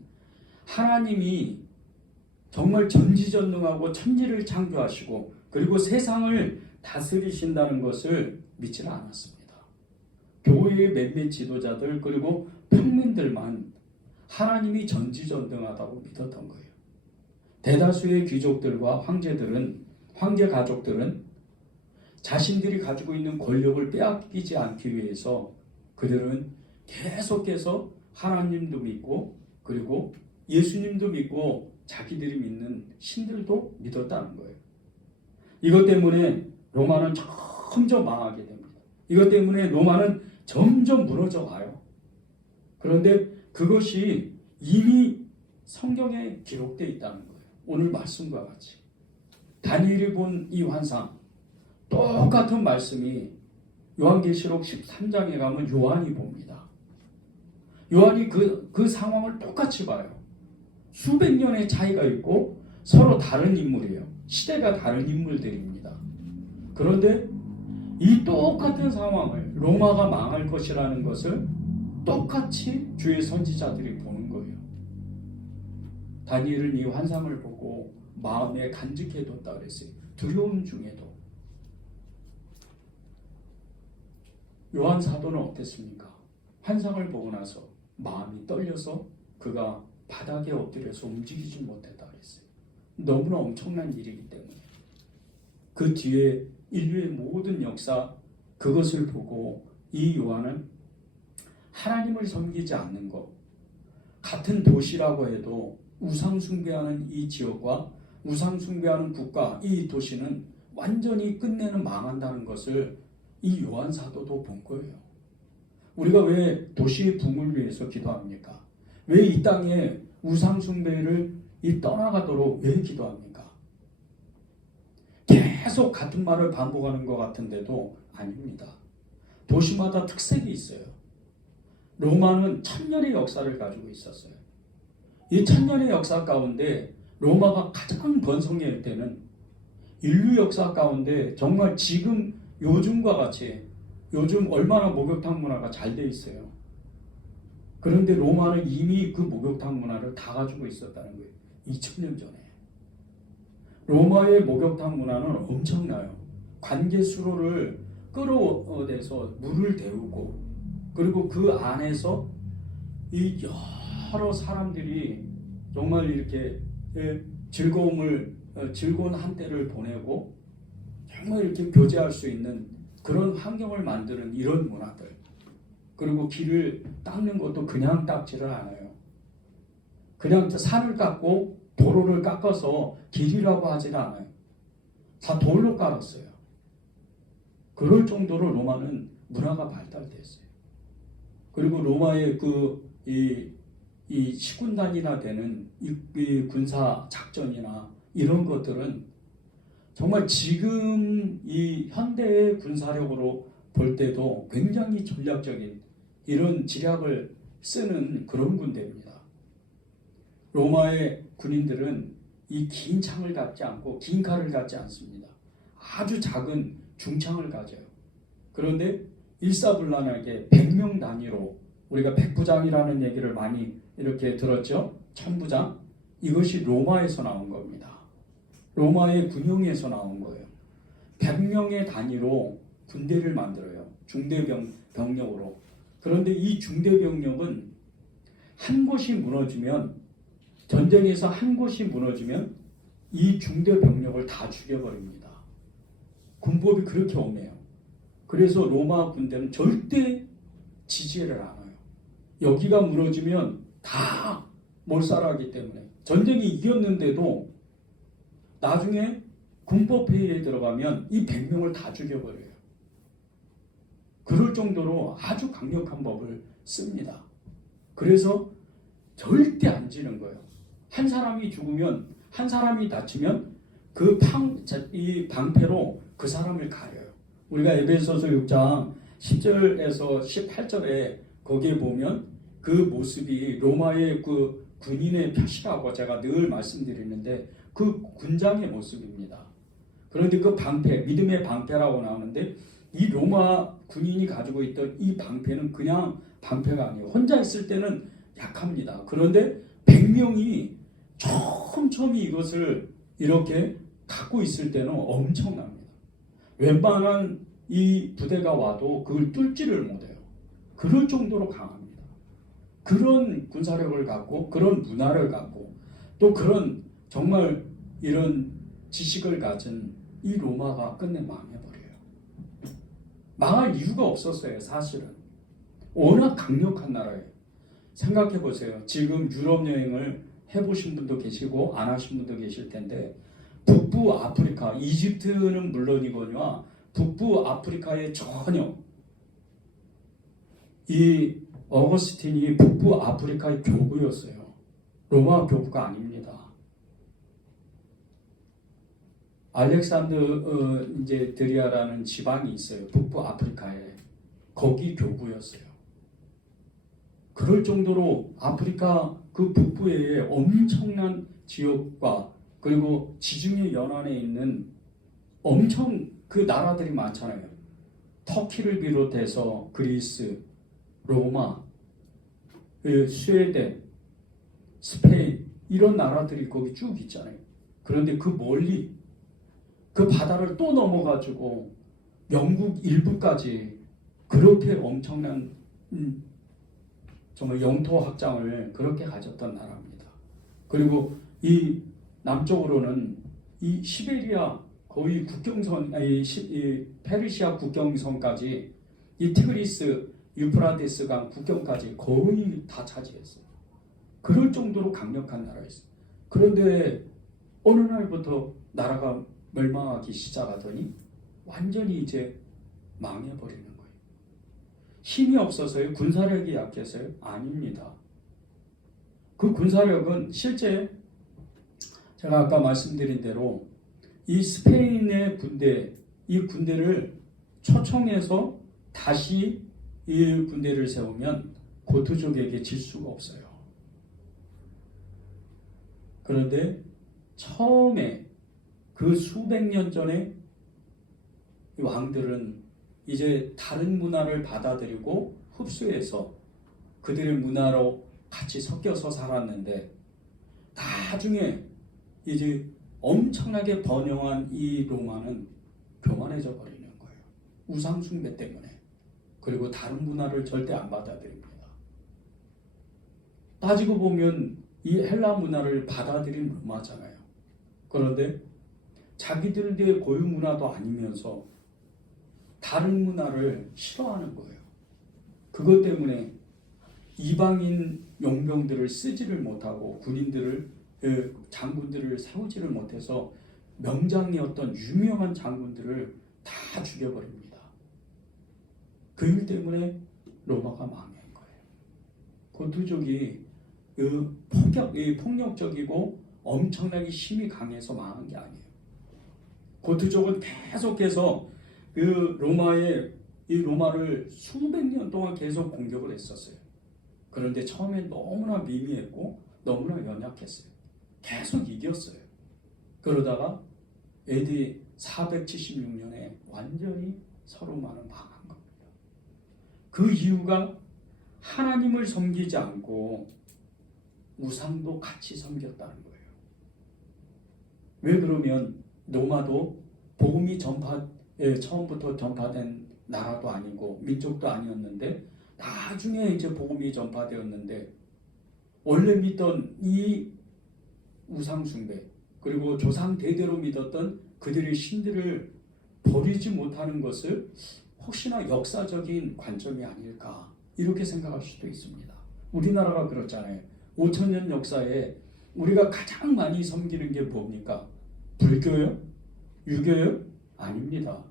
하나님이 정말 전지전능하고 천지를 창조하시고 그리고 세상을 다스리신다는 것을 믿지는 않았습니다. 교회의 몇몇 지도자들 그리고 평민들만 하나님이 전지전능하다고 믿었던 거예요. 대다수의 귀족들과 황제 가족들은 자신들이 가지고 있는 권력을 빼앗기지 않기 위해서 그들은 계속해서 하나님도 믿고 그리고 예수님도 믿고 자기들이 믿는 신들도 믿었다는 거예요. 이것 때문에 로마는 점점 망하게 됩니다. 이것 때문에 로마는 점점 무너져 와요. 그런데 그것이 이미 성경에 기록되어 있다는 거예요. 오늘 말씀과 같이 다니엘이 본 이 환상, 똑같은 말씀이 요한계시록 13장에 가면 요한이 봅니다. 요한이 그 상황을 똑같이 봐요. 수백 년의 차이가 있고 서로 다른 인물이에요. 시대가 다른 인물들입니다. 그런데 이 똑같은 상황을 로마가 망할 것이라는 것을 똑같이 주의 선지자들이 보는 거예요. 다니엘은 이 환상을 보고 마음에 간직해뒀다 그랬어요. 두려움 중에도. 요한 사도는 어땠습니까? 환상을 보고 나서 마음이 떨려서 그가 바닥에 엎드려서 움직이지 못했다 그랬어요. 너무나 엄청난 일이기 때문에. 그 뒤에 인류의 모든 역사 그것을 보고 이 요한은 하나님을 섬기지 않는 것, 같은 도시라고 해도 우상숭배하는 이 지역과 우상숭배하는 국가, 이 도시는 완전히 끝내는 망한다는 것을 이 요한 사도도 본 거예요. 우리가 왜 도시의 붕을 위해서 기도합니까? 왜 이 땅에 우상숭배를 떠나가도록 왜 기도합니까? 계속 같은 말을 반복하는 것 같은데도 아닙니다. 도시마다 특색이 있어요. 로마는 1000년의 역사를 가지고 있었어요. 이 1000년의 역사 가운데 로마가 가장 번성할 때는 인류 역사 가운데 정말 지금 요즘과 같이 요즘 얼마나 목욕탕 문화가 잘 돼 있어요. 그런데 로마는 이미 그 목욕탕 문화를 다 가지고 있었다는 거예요. 2000년 전에. 로마의 목욕탕 문화는 엄청나요. 관계 수로를 끌어내서 물을 데우고 그리고 그 안에서 이 여러 사람들이 정말 이렇게 즐거운 한때를 보내고 정말 이렇게 교제할 수 있는 그런 환경을 만드는 이런 문화들. 그리고 길을 닦는 것도 그냥 닦지를 않아요. 그냥 산을 깎고 도로를 깎아서 길이라고 하지는 않아요. 다 돌로 깔았어요. 그럴 정도로 로마는 문화가 발달됐어요. 그리고 로마의 이 시군단이나 되는 이 군사 작전이나 이런 것들은 정말 지금 이 현대의 군사력으로 볼 때도 굉장히 전략적인 이런 지략을 쓰는 그런 군대입니다. 로마의 군인들은 이 긴 창을 갖지 않고 긴 칼을 갖지 않습니다. 아주 작은 중창을 가져요. 그런데 일사불란하게 100명 단위로 우리가 백부장이라는 얘기를 많이 이렇게 들었죠. 천부장. 이것이 로마에서 나온 겁니다. 로마의 군용에서 나온 거예요. 100명의 단위로 군대를 만들어요. 중대병력으로. 그런데 이 중대병력은 한 곳이 무너지면 전쟁에서 한 곳이 무너지면 이 중대병력을 다 죽여버립니다. 군법이 그렇게 엄해요. 그래서 로마 군대는 절대 지지를 않아요. 여기가 무너지면 다 몰살하기 때문에 전쟁이 이겼는데도 나중에 군법회의에 들어가면 이 100명을 다 죽여버려요. 그럴 정도로 아주 강력한 법을 씁니다. 그래서 절대 안 지는 거예요. 한 사람이 죽으면, 한 사람이 다치면 이 방패로 그 사람을 가려요. 우리가 에베소서 6장 10절에서 18절에 거기에 보면 그 모습이 로마의 그 군인의 표시라고 제가 늘 말씀드리는데 그 군장의 모습입니다. 그런데 그 방패, 믿음의 방패라고 나오는데 이 로마 군인이 가지고 있던 이 방패는 그냥 방패가 아니에요. 혼자 있을 때는 약합니다. 그런데 100명이 처음처럼 이것을 이렇게 갖고 있을 때는 엄청납니다. 웬만한 이 부대가 와도 그걸 뚫지를 못해요. 그럴 정도로 강합니다. 그런 군사력을 갖고 그런 문화를 갖고 또 그런 정말 이런 지식을 가진 이 로마가 끝내 망해버려요. 망할 이유가 없었어요. 사실은 워낙 강력한 나라예요. 생각해 보세요. 지금 유럽 여행을 해보신 분도 계시고 안 하신 분도 계실 텐데 북부 아프리카, 이집트는 물론이거니와 북부 아프리카에 전혀 이 어거스틴이 북부 아프리카의 교부였어요. 로마 교부가 아닙니다. 알렉산드 이제 드리아라는 지방이 있어요. 북부 아프리카에. 거기 교부였어요. 그럴 정도로 아프리카 그 북부에 엄청난 지역과 그리고 지중해 연안에 있는 엄청 그 나라들이 많잖아요. 터키를 비롯해서 그리스, 로마, 스웨덴, 스페인 이런 나라들이 거기 쭉 있잖아요. 그런데 그 멀리 그 바다를 또 넘어가지고 영국 일부까지 그렇게 엄청난 정말 영토 확장을 그렇게 가졌던 나라입니다. 그리고 이 남쪽으로는 이 시베리아 거의 국경선, 이 페르시아 국경선까지 이 티그리스, 유프라테스 강 국경까지 거의 다 차지했어요. 그럴 정도로 강력한 나라였어요. 그런데 어느 날부터 나라가 멸망하기 시작하더니 완전히 이제 망해버리는 거예요. 힘이 없어서요? 군사력이 약해서요? 아닙니다. 그 군사력은 실제 제가 아까 말씀드린 대로 이 스페인의 군대, 이 군대를 초청해서 다시 이 군대를 세우면 고트족에게 질 수가 없어요. 그런데 처음에 그 수백 년 전에 왕들은 이제 다른 문화를 받아들이고 흡수해서 그들의 문화로 같이 섞여서 살았는데 나중에 이제 엄청나게 번영한 이 로마는 교만해져 버리는 거예요. 우상 숭배 때문에. 그리고 다른 문화를 절대 안 받아들입니다. 따지고 보면 이 헬라 문화를 받아들인 로마잖아요. 그런데 자기들의 고유 문화도 아니면서 다른 문화를 싫어하는 거예요. 그것 때문에 이방인 용병들을 쓰지를 못하고 군인들을 장군들을 세우지를 못해서 명장이었던 유명한 장군들을 다 죽여버립니다. 그 일 때문에 로마가 망한 거예요. 고트족이 폭력적이고 엄청나게 힘이 강해서 망한 게 아니에요. 고트족은 계속해서 그 로마를 수백 년 동안 계속 공격을 했었어요. 그런데 처음엔 너무나 미미했고 너무나 연약했어요. 계속 이겼어요. 그러다가 AD 476년에 완전히 서로마는 망한 겁니다. 그 이유가 하나님을 섬기지 않고 우상도 같이 섬겼다는 거예요. 왜 그러면 로마도 복음이 처음부터 전파된 나라도 아니고 민족도 아니었는데 나중에 이제 복음이 전파되었는데 원래 믿던 이 우상 숭배 그리고 조상 대대로 믿었던 그들의 신들을 버리지 못하는 것을 혹시나 역사적인 관점이 아닐까 이렇게 생각할 수도 있습니다. 우리나라가 그렇잖아요. 5,000년 역사에 우리가 가장 많이 섬기는 게 뭡니까? 불교요? 유교요? 아닙니다.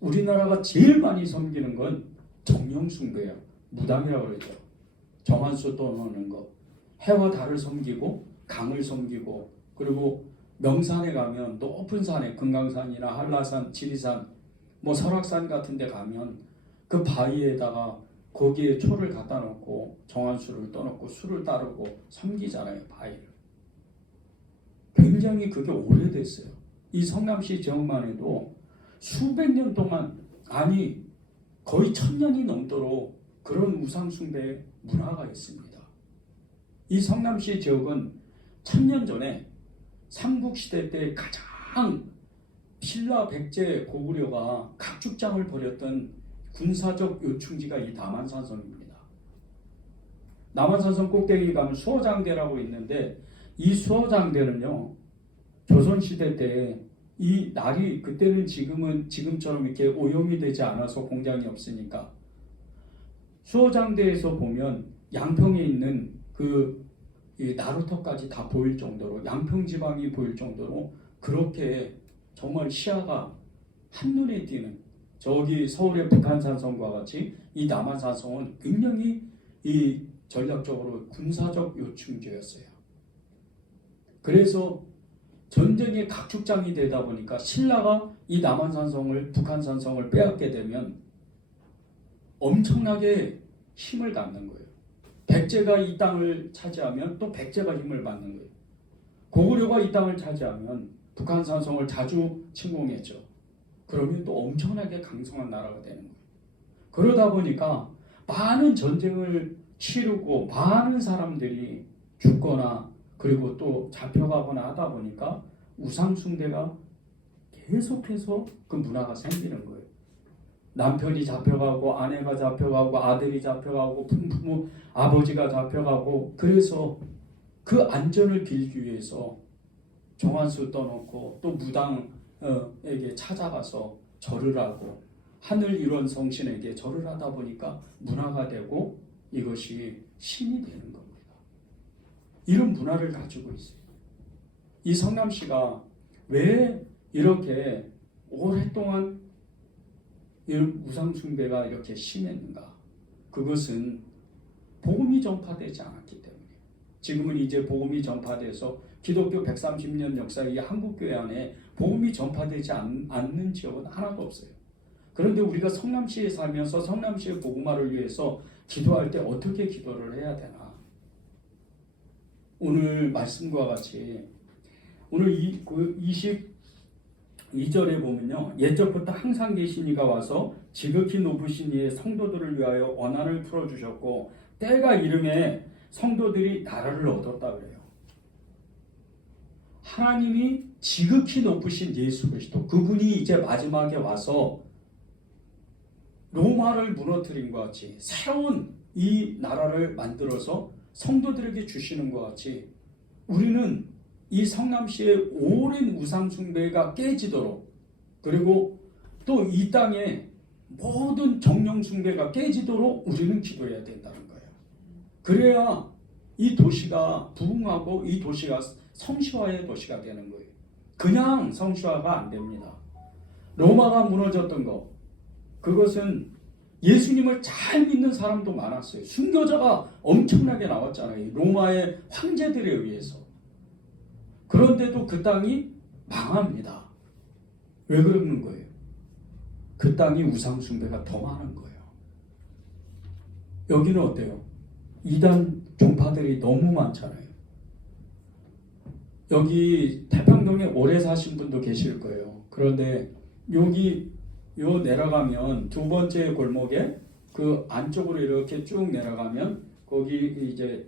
우리나라가 제일 많이 섬기는 건 정령숭배예요. 무당이라고 그러죠. 정한수 떠놓는 거. 해와 달을 섬기고 강을 섬기고 그리고 명산에 가면 높은 산에 금강산이나 한라산, 지리산, 설악산 같은 데 가면 그 바위에다가 거기에 초를 갖다 놓고 정한수를 떠놓고 수를 따르고 섬기잖아요. 바위를. 굉장히 그게 오래됐어요. 이 성남시 지역만 해도 수백 년 동안, 아니 거의 1000년이 넘도록 그런 우상숭배 문화가 있습니다. 이 성남시 지역은 1000년 전에 삼국시대 때 가장 신라 백제 고구려가 각축장을 벌였던 군사적 요충지가 이 남한산성입니다. 남한산성 꼭대기 가면 수어장대라고 있는데, 이 수어장대는요, 조선시대 때 이 날이, 그때는 지금처럼 이렇게 오염이 되지 않아서 공장이 없으니까 수어장대에서 보면 양평에 있는 이 나루터까지 다 보일 정도로, 양평 지방이 보일 정도로 그렇게 정말 시야가 한눈에 띄는, 저기 서울의 북한산성과 같이 이 남한산성은 굉장히 이 전략적으로 군사적 요충지였어요. 그래서 전쟁의 각축장이 되다 보니까 신라가 이 남한산성을, 북한산성을 빼앗게 되면 엄청나게 힘을 갖는 거예요. 백제가 이 땅을 차지하면 또 백제가 힘을 받는 거예요. 고구려가 이 땅을 차지하면 북한산성을 자주 침공했죠. 그러면 또 엄청나게 강성한 나라가 되는 거예요. 그러다 보니까 많은 전쟁을 치르고 많은 사람들이 죽거나 그리고 또 잡혀가거나 하다 보니까 우상숭배가 계속해서 그 문화가 생기는 거예요. 남편이 잡혀가고 아내가 잡혀가고 아들이 잡혀가고 부모 아버지가 잡혀가고, 그래서 그 안전을 빌기 위해서 정한수 떠놓고 또 무당에게 찾아가서 절을 하고 하늘 일원 성신에게 절을 하다 보니까 문화가 되고 이것이 신이 되는 겁니다. 이런 문화를 가지고 있어요. 이 성남시가 왜 이렇게 오랫동안 이런 우상숭배가 이렇게 심했는가? 그것은 복음이 전파되지 않았기 때문이에요. 지금은 이제 복음이 전파돼서 기독교 130년 역사의 한국교회 안에 복음이 전파되지 않는 지역은 하나도 없어요. 그런데 우리가 성남시에 살면서 성남시의 복음화를 위해서 기도할 때 어떻게 기도를 해야 되나? 오늘 말씀과 같이 오늘 22절에 보면요, 옛적부터 항상 계신 이가 와서 지극히 높으신 이의 성도들을 위하여 원한을 풀어주셨고 때가 이름에 성도들이 나라를 얻었다 그래요. 하나님이 지극히 높으신 예수 그리스도, 그분이 이제 마지막에 와서 로마를 무너뜨린 것 같이 새로운 이 나라를 만들어서 성도들에게 주시는 것 같이, 우리는 이 성남시의 오랜 우상숭배가 깨지도록, 그리고 또 이 땅의 모든 정령숭배가 깨지도록 우리는 기도해야 된다는 거예요. 그래야 이 도시가 부흥하고 이 도시가 성시화의 도시가 되는 거예요. 그냥 성시화가 안 됩니다. 로마가 무너졌던 것, 그것은 예수님을 잘 믿는 사람도 많았어요. 순교자가 엄청나게 나왔잖아요. 로마의 황제들에 의해서. 그런데도 그 땅이 망합니다. 왜 그러는 거예요? 그 땅이 우상숭배가 더 많은 거예요. 여기는 어때요? 이단 종파들이 너무 많잖아요. 여기 태평동에 오래 사신 분도 계실 거예요. 그런데 여기 내려가면 두 번째 골목에 그 안쪽으로 이렇게 쭉 내려가면 거기 이제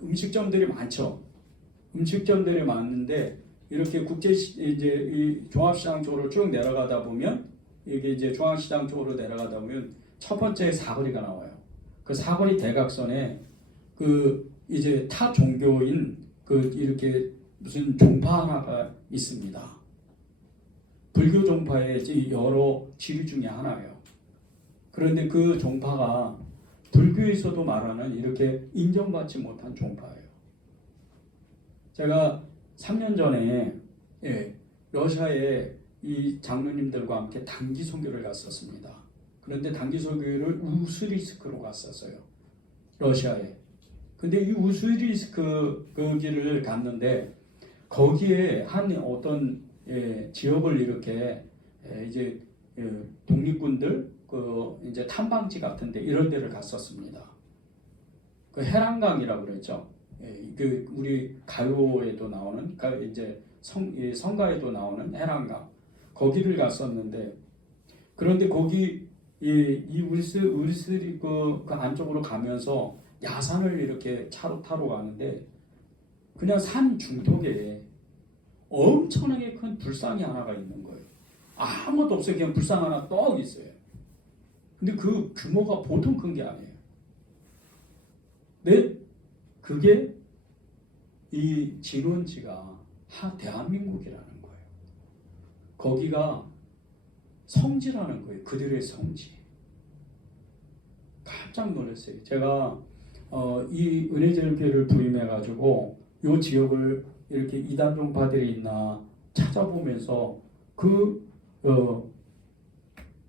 음식점들이 많죠. 음식점들이 많은데 이렇게 이제 이 종합시장 쪽으로 쭉 내려가다 보면, 이게 이제 중앙시장 쪽으로 내려가다 보면 첫 번째 사거리가 나와요. 그 사거리 대각선에 그 이제 타 종교인 이렇게 무슨 종파 하나가 있습니다. 불교 종파의 여러 지류 중에 하나예요. 그런데 그 종파가 불교에서도 말하는 이렇게 인정받지 못한 종파예요. 제가 3년 전에 러시아에 이 장로님들과 함께 단기 선교를 갔었습니다. 그런데 단기 선교를 우스리스크로 갔었어요. 러시아에. 근데 이 우스리스크 그 길을 갔는데 거기에 한 어떤 지역을 이렇게 이제 독립군들 그 이제 탐방지 같은데 이런 데를 갔었습니다. 그 해랑강이라고 그랬죠. 그 우리 가요에도 나오는 이제 성가에도 나오는 해랑강 거기를 갔었는데 그런데 거기 이 울스리 그 안쪽으로 가면서 야산을 이렇게 차로 타러 가는데 그냥 산 중턱에 엄청나게 큰 불상이 하나가 있는 거예요. 아무것도 없어요. 그냥 불상 하나 떡 있어요. 근데 그 규모가 보통 큰 게 아니에요. 네? 그게 이 진원지가 대한민국이라는 거예요. 거기가 성지라는 거예요. 그들의 성지. 깜짝 놀랐어요. 제가 이 은혜제일교회를 부임해가지고 이 지역을 이렇게 이단종파들이 있나 찾아보면서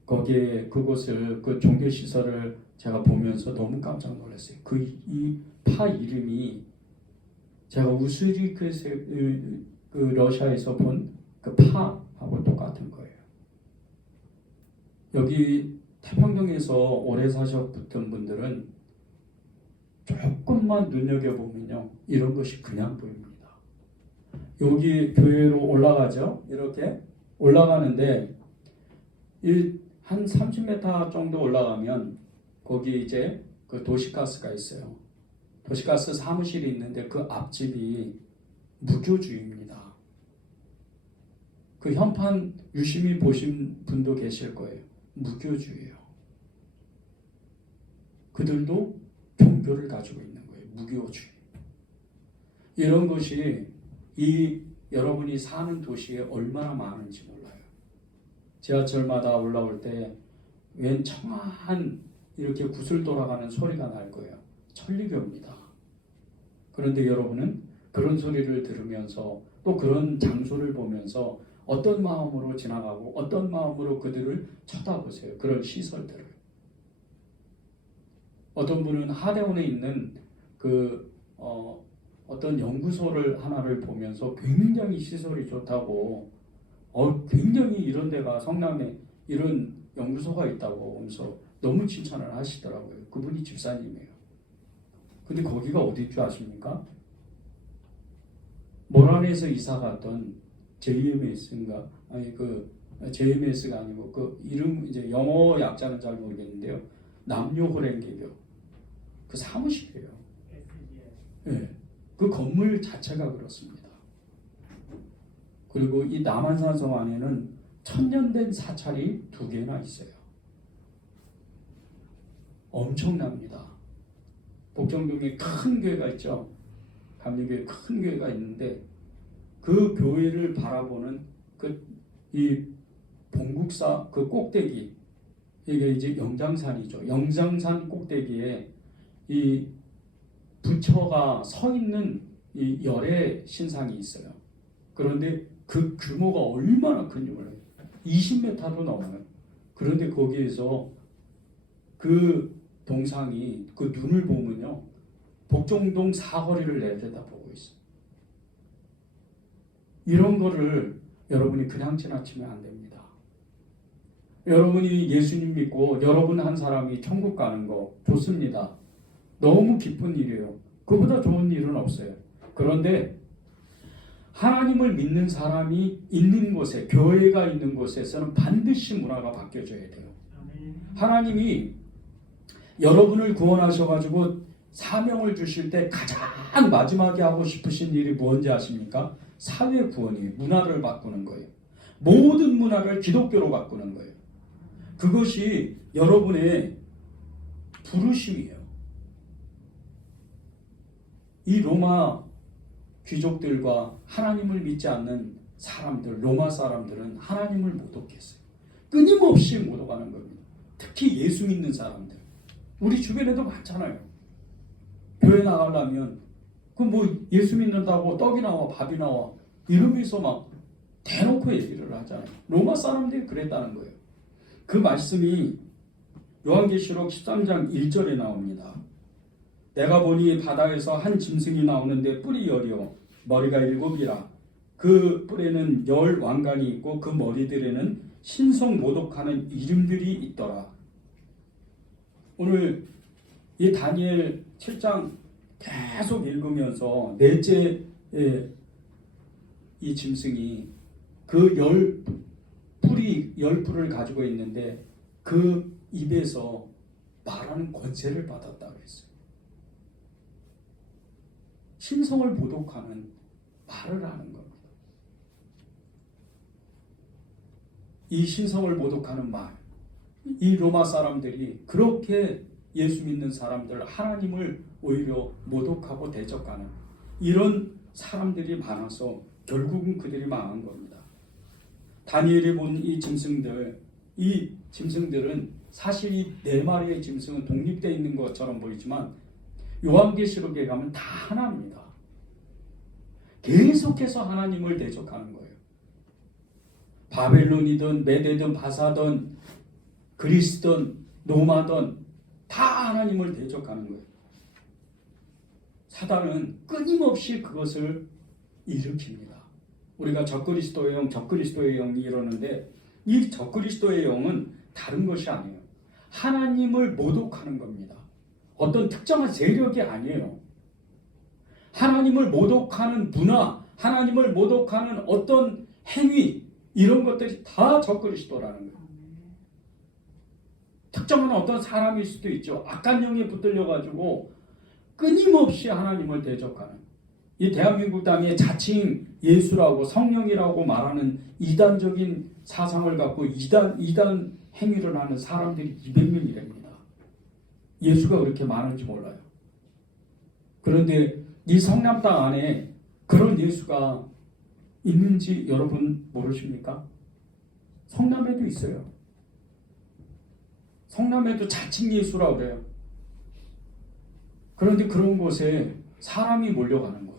거기에 그곳을 그 종교시설을 제가 보면서 너무 깜짝 놀랐어요. 이 파 이름이 제가 우스리크에서 그 러시아에서 본 그 파하고 똑같은 거예요. 여기 태평양에서 오래 사셨던 분들은 조금만 눈여겨보면요 이런 것이 그냥 보입니다. 여기 교회로 올라가죠. 이렇게 올라가는데 한 30m 정도 올라가면 거기 이제 그 도시가스가 있어요. 도시가스 사무실이 있는데 그 앞집이 무교주입니다. 그 현판 유심히 보신 분도 계실 거예요. 무교주예요. 그들도 종교를 가지고 있는 거예요. 무교주의. 이런 것이 여러분이 사는 도시에 얼마나 많은지 몰라요. 지하철마다 올라올 때 웬 청아한 이렇게 구슬 돌아가는 소리가 날 거예요. 천리교입니다. 그런데 여러분은 그런 소리를 들으면서 또 그런 장소를 보면서 어떤 마음으로 지나가고 어떤 마음으로 그들을 쳐다보세요. 그런 시설들을. 어떤 분은 하대원에 있는 어떤 연구소를 하나를 보면서 굉장히 시설이 좋다고 굉장히 이런 데가 성남에 이런 연구소가 있다고 하면서 너무 칭찬을 하시더라고요. 그분이 집사님이에요. 근데 거기가 어디인 줄 아십니까? 모란에서 이사 갔던 JMS인가? 아니 JMS가 아니고 그 이름 이제 영어 약자는 잘 모르겠는데요. 남녀호랭개교 그 사무실이에요. 네. 그 건물 자체가 그렇습니다. 그리고 이 남한산성 안에는 천년된 사찰이 2개나 있어요. 엄청납니다. 복정동에 큰 교회가 있죠. 감리교회 큰 교회가 있는데 그 교회를 바라보는 이 봉국사 그 꼭대기 이게 이제 영장산이죠. 영장산 꼭대기에 이 부처가 서 있는 이 열애 신상이 있어요. 그런데 그 규모가 얼마나 큰지 몰라요. 20m도 넘어요. 그런데 거기에서 그 동상이 그 눈을 보면요. 복정동 사거리를 내려다보고 있어요. 이런 거를 여러분이 그냥 지나치면 안 됩니다. 여러분이 예수님 믿고 여러분 한 사람이 천국 가는 거 좋습니다. 너무 기쁜 일이에요. 그보다 좋은 일은 없어요. 그런데 하나님을 믿는 사람이 있는 곳에 교회가 있는 곳에서는 반드시 문화가 바뀌어져야 돼요. 하나님이 여러분을 구원하셔가지고 사명을 주실 때 가장 마지막에 하고 싶으신 일이 뭔지 아십니까? 사회 구원이에요. 문화를 바꾸는 거예요. 모든 문화를 기독교로 바꾸는 거예요. 그것이 여러분의 부르심이에요. 이 로마 귀족들과 하나님을 믿지 않는 사람들, 로마 사람들은 하나님을 모독했어요. 끊임없이 모독하는 겁니다. 특히 예수 믿는 사람들. 우리 주변에도 많잖아요. 교회 나가려면 그 뭐 예수 믿는다고 떡이 나와 밥이 나와 이러면서 막 대놓고 얘기를 하잖아요. 로마 사람들이 그랬다는 거예요. 그 말씀이 요한계시록 13장 1절에 나옵니다. 내가 보니 바다에서 한 짐승이 나오는데 뿔이 10이요 머리가 7이라 그 뿔에는 10왕관이 있고 그 머리들에는 신성 모독하는 이름들이 있더라. 오늘 이 다니엘 7장 계속 읽으면서 넷째 이 짐승이 그 10뿔을 가지고 있는데 그 입에서 말하는 권세를 받았다고 했어요. 신성을 모독하는 말을 하는 겁니다. 이 신성을 모독하는 말, 이 로마 사람들이 그렇게 예수 믿는 사람들, 하나님을 오히려 모독하고 대적하는 이런 사람들이 많아서 결국은 그들이 망한 겁니다. 다니엘이 본 이 짐승들은 사실 이 네 마리의 짐승은 독립되어 있는 것처럼 보이지만 요한계시록에 가면 다 하나입니다. 계속해서 하나님을 대적하는 거예요. 바벨론이든 메대든 바사든 그리스든 로마든 다 하나님을 대적하는 거예요. 사단은 끊임없이 그것을 일으킵니다. 우리가 적그리스도의 영이 이러는데 이 적그리스도의 영은 다른 것이 아니에요. 하나님을 모독하는 겁니다. 어떤 특정한 세력이 아니에요. 하나님을 모독하는 문화, 하나님을 모독하는 어떤 행위, 이런 것들이 다 적그리스도라는 거예요. 특정한 어떤 사람일 수도 있죠. 악한 영에 붙들려가지고 끊임없이 하나님을 대적하는, 이 대한민국 땅에 자칭 예수라고 성령이라고 말하는 이단적인 사상을 갖고 이단 행위를 하는 사람들이 200명이랍니다. 예수가 그렇게 많은지 몰라요. 그런데 이 성남 땅 안에 그런 예수가 있는지 여러분 모르십니까? 성남에도 있어요. 성남에도 자칭 예수라고 그래요. 그런데 그런 곳에 사람이 몰려가는 거예요.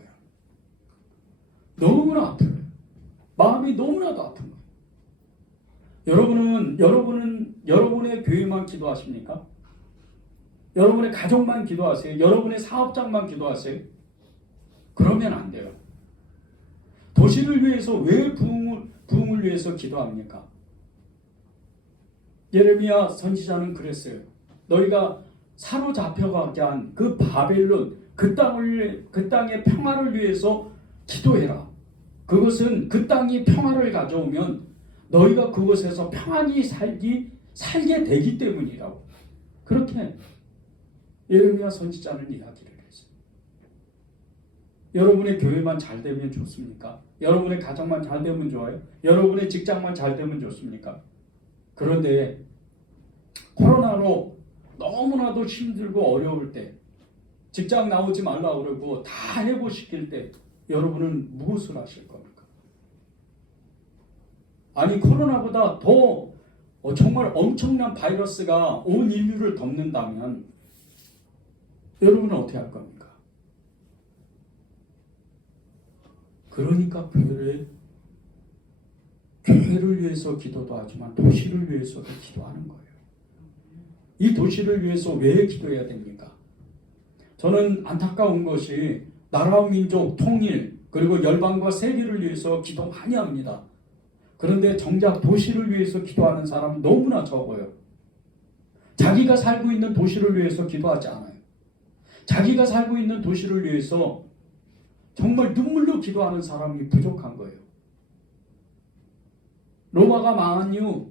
너무나 아파요. 마음이 너무나도 아픈 거예요. 여러분은 여러분의 교회만 기도하십니까? 여러분의 가족만 기도하세요? 여러분의 사업장만 기도하세요? 그러면 안 돼요. 도시를 위해서 왜 부흥을 위해서 기도합니까? 예레미야 선지자는 그랬어요. 너희가 사로잡혀가게 한 그 바벨론, 그 땅의 평화를 위해서 기도해라. 그것은 그 땅이 평화를 가져오면 너희가 그곳에서 평안히 살게 되기 때문이라고. 그렇게 예레미야 선지자는 이야기를 했어요. 여러분의 교회만 잘 되면 좋습니까? 여러분의 가정만 잘 되면 좋아요? 여러분의 직장만 잘 되면 좋습니까? 그런데 코로나로 너무나도 힘들고 어려울 때, 직장 나오지 말라고 그러고 다 해고시킬 때 여러분은 무엇을 하실 겁니까? 아니 코로나보다 더 정말 엄청난 바이러스가 온 인류를 덮는다면 여러분은 어떻게 할 겁니까? 그러니까 교회를 위해서 기도도 하지만 도시를 위해서도 기도하는 거예요. 이 도시를 위해서 왜 기도해야 됩니까? 저는 안타까운 것이 나라와 민족 통일 그리고 열방과 세계를 위해서 기도 많이 합니다. 그런데 정작 도시를 위해서 기도하는 사람은 너무나 적어요. 자기가 살고 있는 도시를 위해서 기도하지 않아요. 자기가 살고 있는 도시를 위해서 정말 눈물로 기도하는 사람이 부족한 거예요. 로마가 망한 이후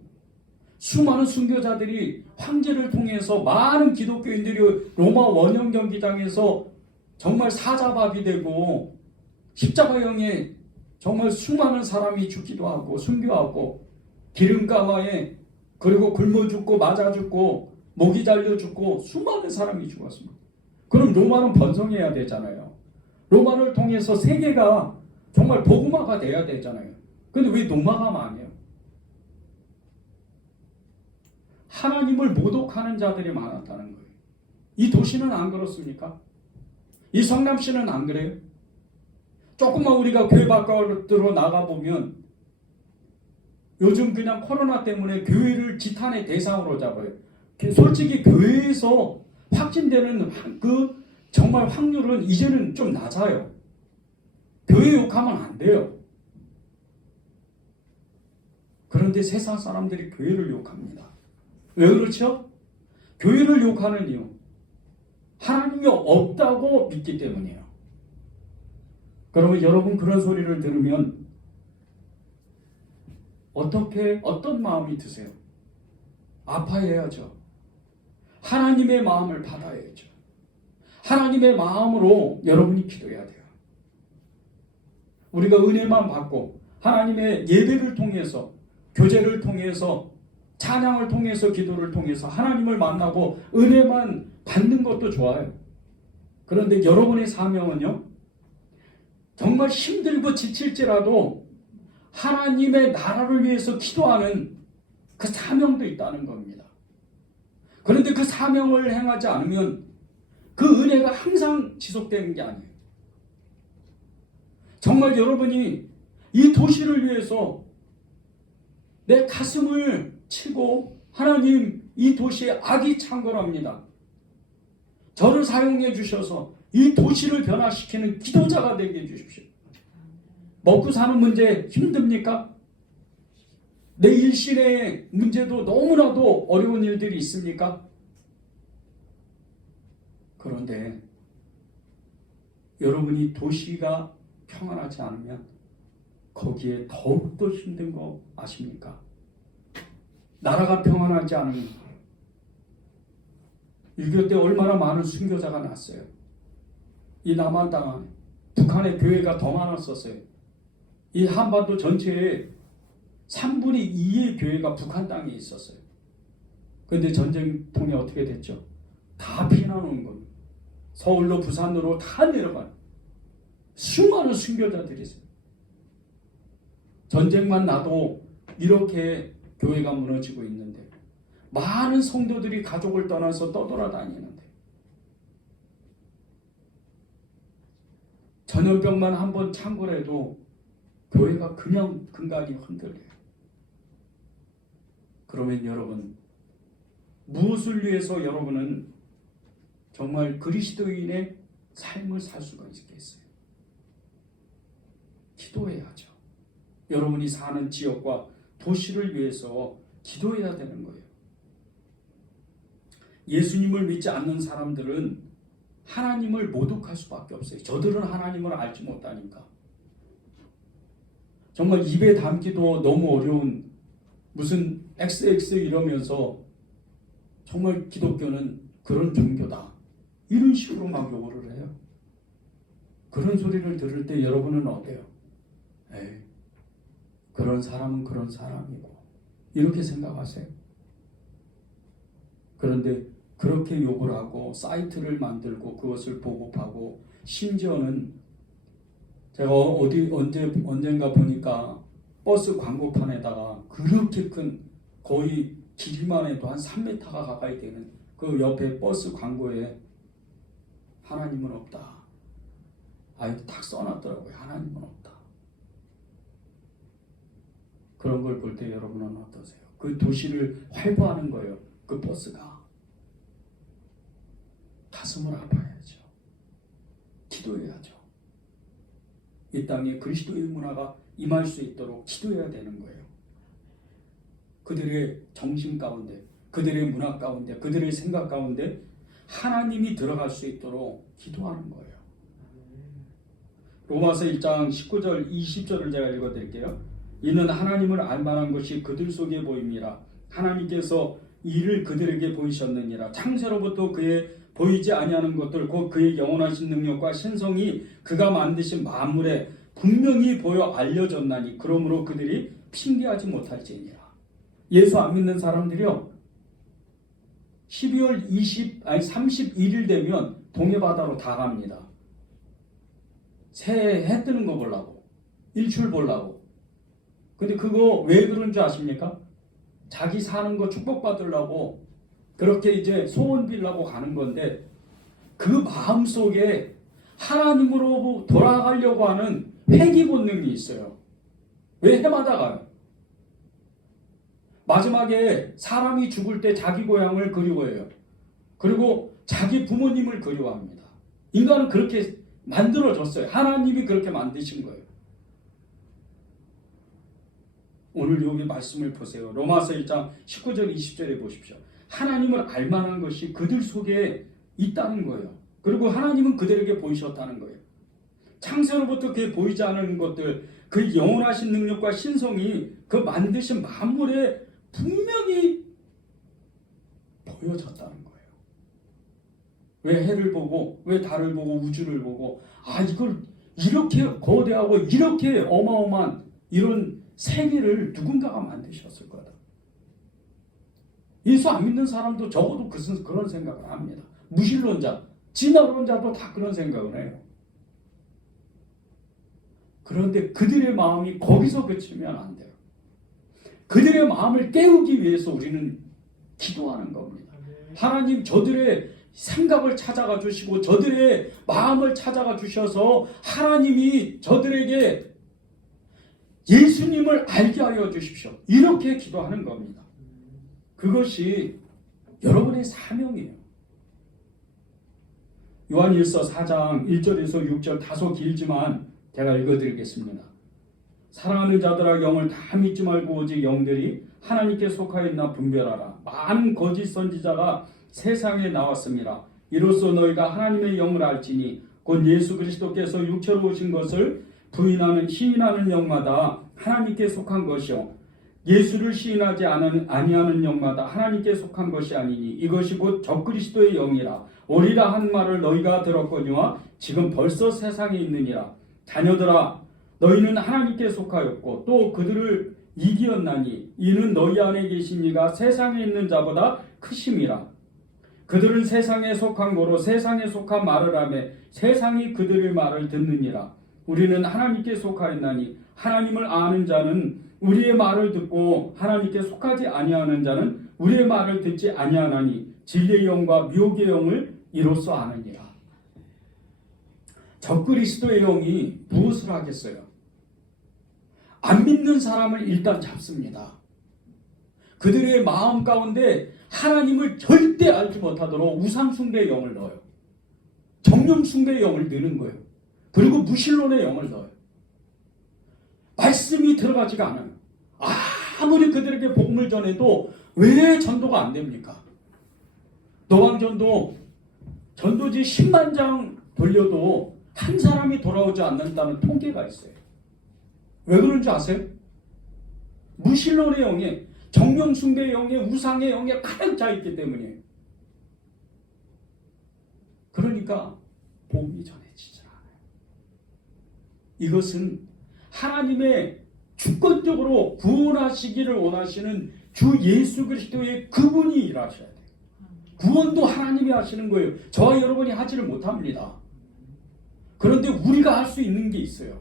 수많은 순교자들이 황제를 통해서 많은 기독교인들이 로마 원형 경기장에서 정말 사자밥이 되고 십자가형에 정말 수많은 사람이 죽기도 하고 순교하고 기름가마에 그리고 굶어 죽고 맞아 죽고 목이 잘려 죽고 수많은 사람이 죽었습니다. 그럼 로마는 번성해야 되잖아요. 로마를 통해서 세계가 정말 복음화가 돼야 되잖아요. 근데 왜 로마가 망해요? 하나님을 모독하는 자들이 많았다는 거예요. 이 도시는 안 그렇습니까? 이 성남시는 안 그래요? 조금만 우리가 교회 바깥으로 나가보면 요즘 그냥 코로나 때문에 교회를 지탄의 대상으로 잡아요. 솔직히 교회에서 확진되는 그 정말 확률은 이제는 좀 낮아요. 교회 욕하면 안 돼요. 그런데 세상 사람들이 교회를 욕합니다. 왜 그렇죠? 교회를 욕하는 이유, 하나님이 없다고 믿기 때문이에요. 그러면 여러분 그런 소리를 들으면 어떤 마음이 드세요? 아파해야죠. 하나님의 마음을 받아야죠. 하나님의 마음으로 여러분이 기도해야 돼요. 우리가 은혜만 받고 하나님의 예배를 통해서, 교제를 통해서, 찬양을 통해서, 기도를 통해서 하나님을 만나고 은혜만 받는 것도 좋아요. 그런데 여러분의 사명은요, 정말 힘들고 지칠지라도 하나님의 나라를 위해서 기도하는 그 사명도 있다는 겁니다. 그런데 그 사명을 행하지 않으면 그 은혜가 항상 지속되는 게 아니에요. 정말 여러분이 이 도시를 위해서 내 가슴을 치고, 하나님, 이 도시에 악이 창궐합니다. 저를 사용해 주셔서 이 도시를 변화시키는 기도자가 되게 해주십시오. 먹고 사는 문제 힘듭니까? 내 일신의 문제도 너무나도 어려운 일들이 있습니까? 그런데 여러분이 도시가 평안하지 않으면 거기에 더욱더 힘든 거 아십니까? 나라가 평안하지 않으면 6.25 때 얼마나 많은 순교자가 났어요. 이 남한 땅 안에 북한의 교회가 더 많았었어요. 이 한반도 전체에 3분의 2의 교회가 북한 땅에 있었어요. 그런데 전쟁 통해 어떻게 됐죠? 다 피난 온 겁니다. 서울로 부산으로 다 내려간 수많은 순교자들이 있어요. 전쟁만 나도 이렇게 교회가 무너지고 있는데 많은 성도들이 가족을 떠나서 떠돌아다니는데 전염병만 한번 창궐해도 교회가 그냥 근간이 흔들려요. 그러면 여러분, 무엇을 위해서 여러분은 정말 그리스도인의 삶을 살 수가 있겠어요? 기도해야죠. 여러분이 사는 지역과 도시를 위해서 기도해야 되는 거예요. 예수님을 믿지 않는 사람들은 하나님을 모독할 수밖에 없어요. 저들은 하나님을 알지 못하니까. 정말 입에 담기도 너무 어려운 무슨 XX 이러면서 정말 기독교는 그런 종교다, 이런 식으로 막 욕을 해요. 그런 소리를 들을 때 여러분은 어때요? 에이, 그런 사람은 그런 사람이고 이렇게 생각하세요. 그런데 그렇게 욕을 하고 사이트를 만들고 그것을 보급하고, 심지어는 제가 언젠가 보니까 버스 광고판에다가 그렇게 큰, 거의 길이만 해도 한 3m가 가까이 되는 그 옆에 버스 광고에 하나님은 없다, 아예 딱 써놨더라고요. 하나님은 없다. 그런 걸 볼 때 여러분은 어떠세요? 그 도시를 활보하는 거예요. 그 버스가. 가슴을 아파야죠. 기도해야죠. 이 땅에 그리스도의 문화가 임할 수 있도록 기도해야 되는 거예요. 그들의 정신 가운데, 그들의 문화 가운데, 그들의 생각 가운데 하나님이 들어갈 수 있도록 기도하는 거예요. 로마서 1장 19절 20절을 제가 읽어드릴게요. 이는 하나님을 알만한 것이 그들 속에 보임이라. 하나님께서 이를 그들에게 보이셨느니라. 창세로부터 그의 보이지 아니하는 것들, 곧 그의 영원하신 능력과 신성이 그가 만드신 만물에 분명히 보여 알려졌나니 그러므로 그들이 핑계하지 못할지니라. 예수 안 믿는 사람들이요, 12월 31일 되면 동해바다로 다 갑니다. 새해 해 뜨는 거 보려고, 일출 보려고. 근데 그거 왜 그런 줄 아십니까? 자기 사는 거 축복받으려고 그렇게 이제 소원 빌려고 가는 건데, 그 마음속에 하나님으로 돌아가려고 하는 회귀 본능이 있어요. 왜 해마다 가요? 마지막에 사람이 죽을 때 자기 고향을 그리워해요. 그리고 자기 부모님을 그리워합니다. 인간은 그렇게 만들어졌어요. 하나님이 그렇게 만드신 거예요. 오늘 여기 말씀을 보세요. 로마서 1장 19절 20절에 보십시오. 하나님을 알만한 것이 그들 속에 있다는 거예요. 그리고 하나님은 그들에게 보이셨다는 거예요. 창세로부터 그게 보이지 않은 것들, 그 영원하신 능력과 신성이 그 만드신 만물에 분명히 보여졌다는 거예요. 왜 해를 보고, 왜 달을 보고, 우주를 보고, 이걸 이렇게 거대하고 이렇게 어마어마한 이런 세계를 누군가가 만드셨을 거다. 예수 안 믿는 사람도 적어도 그런 생각을 합니다. 무신론자, 진화론자도 다 그런 생각을 해요. 그런데 그들의 마음이 거기서 그치면 안 돼요. 그들의 마음을 깨우기 위해서 우리는 기도하는 겁니다. 하나님, 저들의 생각을 찾아가 주시고 저들의 마음을 찾아가 주셔서 하나님이 저들에게 예수님을 알게 하여 주십시오. 이렇게 기도하는 겁니다. 그것이 여러분의 사명이에요. 요한일서 4장 1절에서 6절 다소 길지만 제가 읽어드리겠습니다. 사랑하는 자들아, 영을 다 믿지 말고 오직 영들이 하나님께 속하여 있나 분별하라. 많은 거짓 선지자가 세상에 나왔습니다. 이로써 너희가 하나님의 영을 알지니 곧 예수 그리스도께서 육체로 오신 것을 부인하는 시인하는 영마다 하나님께 속한 것이요 예수를 시인하지 아니하는 영마다 하나님께 속한 것이 아니니 이것이 곧 적그리스도의 영이라. 오리라 한 말을 너희가 들었거니와 지금 벌써 세상에 있느니라. 자녀들아, 너희는 하나님께 속하였고 또 그들을 이기었나니 이는 너희 안에 계신 이가 세상에 있는 자보다 크심이라. 그들은 세상에 속한 거로 세상에 속한 말을 하며 세상이 그들의 말을 듣느니라. 우리는 하나님께 속하였나니 하나님을 아는 자는 우리의 말을 듣고 하나님께 속하지 아니하는 자는 우리의 말을 듣지 아니하나니 진리의 영과 미혹의 영을 이로써 아느니라. 적그리스도의 영이 무엇을 하겠어요? 안 믿는 사람을 일단 잡습니다. 그들의 마음 가운데 하나님을 절대 알지 못하도록 우상숭배의 영을 넣어요. 정령숭배의 영을 넣는 거예요. 그리고 무신론의 영을 넣어요. 말씀이 들어가지가 않아요. 아무리 그들에게 복음을 전해도 왜 전도가 안 됩니까? 노방전도 전도지 10만 장 돌려도 한 사람이 돌아오지 않는다는 통계가 있어요. 왜 그런지 아세요? 무신론의 영에, 정령숭배의 영에, 우상의 영에 가득 차 있기 때문이에요. 그러니까 복음이 전해지지 않아요. 이것은 하나님의 주권적으로 구원하시기를 원하시는 주 예수 그리스도의 그분이 일하셔야 돼요. 구원도 하나님이 하시는 거예요. 저와 여러분이 하지를 못합니다. 그런데 우리가 할 수 있는 게 있어요.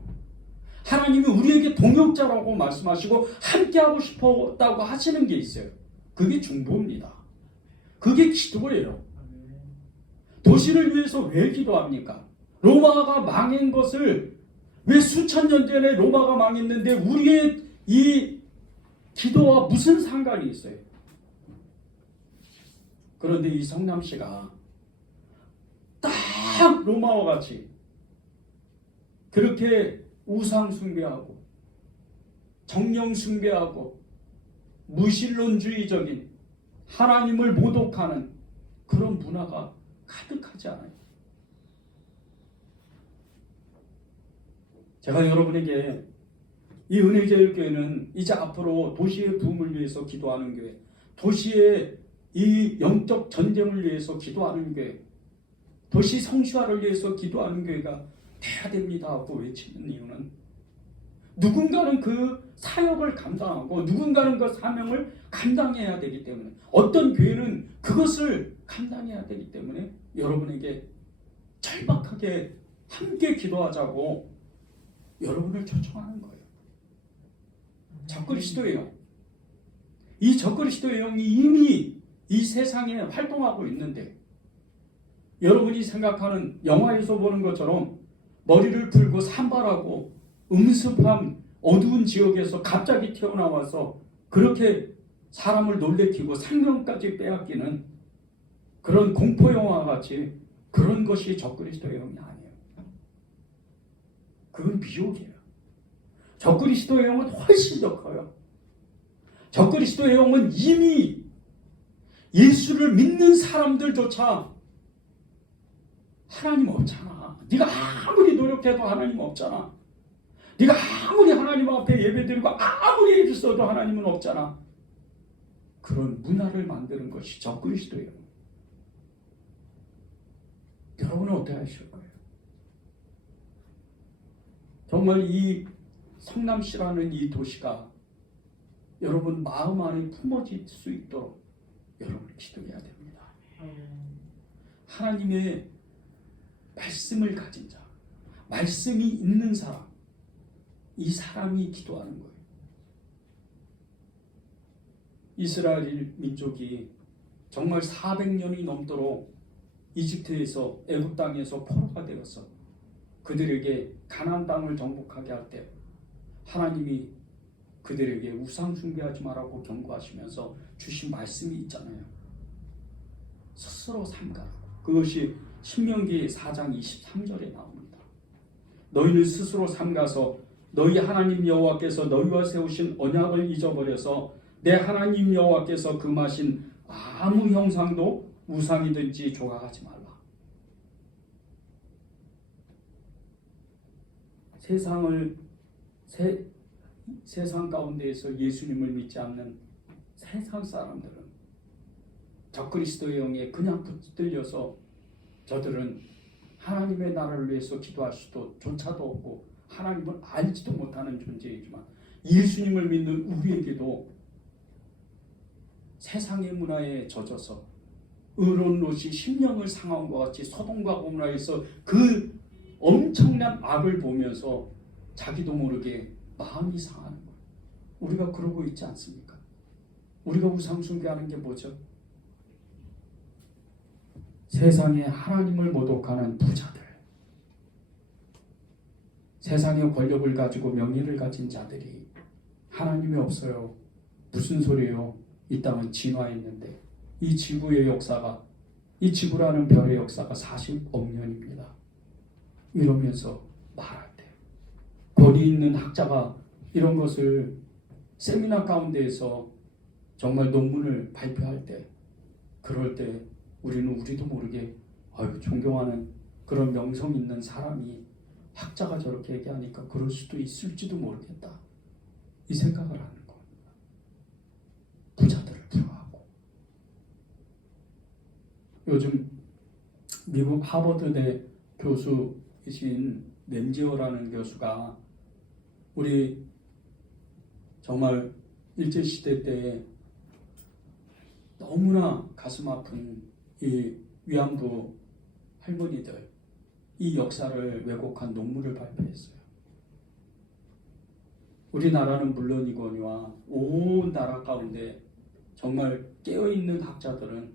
하나님이 우리에게 동역자라고 말씀하시고 함께하고 싶었다고 하시는 게 있어요. 그게 중보입니다. 그게 기도예요. 도시를 위해서 왜 기도합니까? 로마가 망한 것을 왜 수천 년 전에 로마가 망했는데 우리의 이 기도와 무슨 상관이 있어요? 그런데 이 성남시가 딱 로마와 같이 그렇게 우상 숭배하고 정령 숭배하고 무신론주의적인 하나님을 모독하는 그런 문화가 가득하지 않아요. 제가 여러분에게 이 은혜제일교회는 이제 앞으로 도시의 부흥을 위해서 기도하는 교회, 도시의 이 영적 전쟁을 위해서 기도하는 교회, 도시 성취화를 위해서 기도하는 교회가 돼야 됩니다 하고 외치는 이유는 누군가는 그 사역을 감당하고 누군가는 그 사명을 감당해야 되기 때문에, 어떤 교회는 그것을 감당해야 되기 때문에 여러분에게 절박하게 함께 기도하자고 여러분을 초청하는 거예요. 적그리스도의 영, 이 적그리스도의 영이 이미 이 세상에 활동하고 있는데, 여러분이 생각하는 영화에서 보는 것처럼 머리를 풀고 산발하고 음습한 어두운 지역에서 갑자기 튀어나와서 그렇게 사람을 놀래키고 생명까지 빼앗기는 그런 공포영화 같이 그런 것이 적그리스도의 영이 아니에요. 그건 미혹이에요. 적그리스도의 영은 훨씬 더 커요. 적그리스도의 영은 이미 예수를 믿는 사람들조차 하나님 없잖아. 네가 아무리 노력해도 하나님 없잖아. 네가 아무리 하나님 앞에 예배드리고 아무리 해줬어도 하나님은 없잖아. 그런 문화를 만드는 것이 적그리스도예요. 여러분은 어떻게 하실 거예요? 정말 이 성남시라는 이 도시가 여러분 마음 안에 품어질 수 있도록 여러분이 기도해야 됩니다. 하나님의 말씀을 가진 자, 말씀이 있는 사람, 이 사람이 기도하는 거예요. 이스라엘 민족이 정말 400년이 넘도록 이집트에서 애굽 땅에서 포로가 되어서 그들에게 가나안 땅을 정복하게 할 때 하나님이 그들에게 우상 숭배하지 말라고 경고하시면서 주신 말씀이 있잖아요. 스스로 삼가라. 그것이 신명기 4장 23절에 나옵니다. 너희는 스스로 삼가서 너희 하나님 여호와께서 너희와 세우신 언약을 잊어버려서 내 하나님 여호와께서 금하신 아무 형상도 우상이든지 조각하지 말라. 세상 가운데에서 예수님을 믿지 않는 세상 사람들은 적그리스도의 영에 그냥 붙들려서 저들은 하나님의 나라를 위해서 기도할 수도 조차도 없고 하나님을 알지도 못하는 존재이지만 예수님을 믿는 우리에게도 세상의 문화에 젖어서 의로운 롯이 심령을 상한 것 같이 소돔과 고모라에서 그 엄청난 악을 보면서 자기도 모르게 마음이 상하는 거예요. 우리가 그러고 있지 않습니까? 우리가 우상 숭배하는 게 뭐죠? 세상에 하나님을 모독하는 부자들, 세상의 권력을 가지고 명예를 가진 자들이 하나님이 없어요. 무슨 소리예요? 이 땅은 진화했는데 이 지구의 역사가, 이 지구라는 별의 역사가 40억 년입니다. 이러면서 말할 때 권위 있는 학자가 이런 것을 세미나 가운데에서 정말 논문을 발표할 때, 그럴 때 우리는 우리도 모르게 존경하는 그런 명성 있는 사람이 학자가 저렇게 얘기하니까 그럴 수도 있을지도 모르겠다, 이 생각을 하는 겁니다. 부자들을 부러워하고. 요즘 미국 하버드대 교수이신 램지어라는 교수가 우리 정말 일제시대 때 너무나 가슴 아픈 이 위안부 할머니들, 이 역사를 왜곡한 논문을 발표했어요. 우리나라는 물론이거니와 온 나라 가운데 정말 깨어있는 학자들은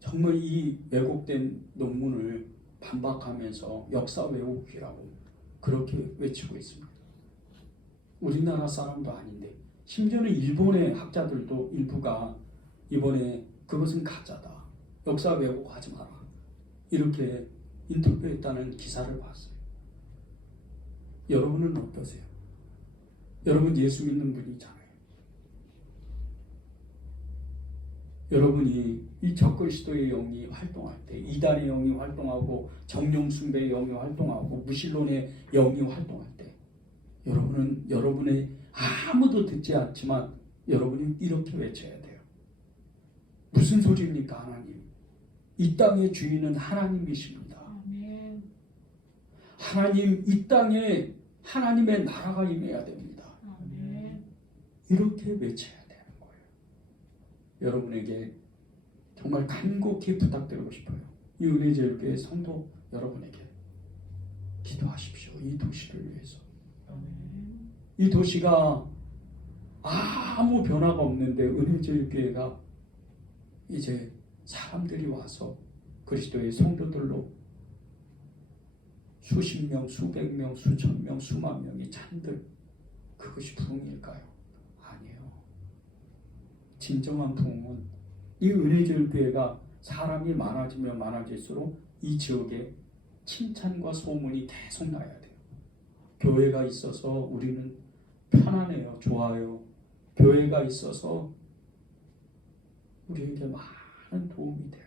정말 이 왜곡된 논문을 반박하면서 역사 왜곡이라고 그렇게 외치고 있습니다. 우리나라 사람도 아닌데, 심지어는 일본의 학자들도 일부가 이번에 그것은 가짜다, 역사 왜곡하지 마라, 이렇게 인터뷰했다는 기사를 봤어요. 여러분은 어떠세요? 여러분 예수 믿는 분이잖아요. 여러분이 이 적그리스도의 영이 활동할 때, 이단의 영이 활동하고 정령숭배의 영이 활동하고 무신론의 영이 활동할 때, 여러분은 여러분의 아무도 듣지 않지만 여러분이 이렇게 외쳐야 돼요. 무슨 소리입니까? 하나님, 이 땅의 주인은 하나님이십니다. 아멘. 하나님, 이 땅에 하나님의 나라가 임해야 됩니다. 아멘. 이렇게 외쳐야 되는 거예요. 여러분에게 정말 간곡히 부탁드리고 싶어요. 이 은혜제일교회 성도 여러분에게 기도하십시오. 이 도시를 위해서. 이 도시가 아무 변화가 없는데 은혜제일교회가 이제 사람들이 와서 그리스도의 성도들로 수십 명, 수백 명, 수천 명, 수만 명이 찬들, 그것이 부흥일까요? 아니에요. 진정한 부흥은 이 은혜제일교회가 사람이 많아지면 많아질수록 이 지역에 칭찬과 소문이 계속 나야 돼요. 교회가 있어서 우리는 편안해요, 좋아요, 교회가 있어서 우리에게 많은 도움이 돼요.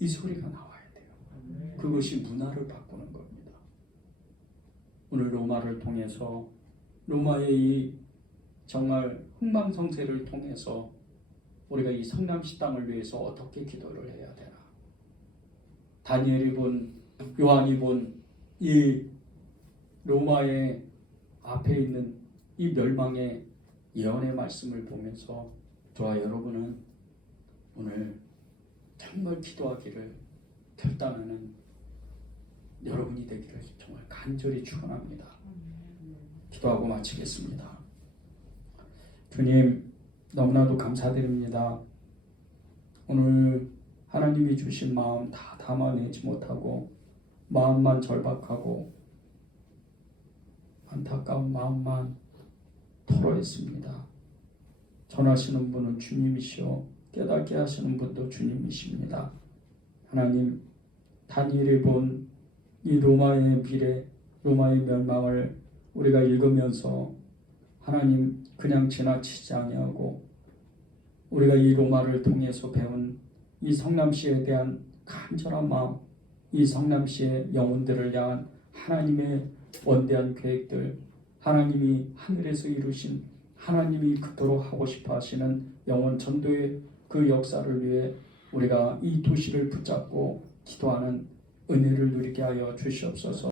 이 소리가 나와야 돼요. 그것이 문화를 바꾸는 겁니다. 오늘 로마를 통해서 로마의 이 정말 흥망성쇠를 통해서 우리가 이 성남시 땅을 위해서 어떻게 기도를 해야 되나. 다니엘이 본, 요한이 본 이 로마의 앞에 있는 이 멸망의 예언의 말씀을 보면서 저와 여러분은 오늘 정말 기도하기를 결단하는 여러분이 되기를 정말 간절히 축원합니다. 기도하고 마치겠습니다. 주님, 너무나도 감사드립니다. 오늘 하나님이 주신 마음 다 담아내지 못하고 마음만 절박하고 안타까운 마음만 토로했습니다. 전하시는 분은 주님이시오, 깨닫게 하시는 분도 주님이십니다. 하나님, 다니엘이 본 이 로마의 미래, 로마의 멸망을 우리가 읽으면서 하나님 그냥 지나치지 아니하고 우리가 이 로마를 통해서 배운 이 성남시에 대한 간절한 마음, 이 성남시의 영혼들을 향한 하나님의 원대한 계획들, 하나님이 하늘에서 이루신 하나님이 그토록 하고 싶어 하시는 영혼 전도의 그 역사를 위해 우리가 이 도시를 붙잡고 기도하는 은혜를 누리게 하여 주시옵소서.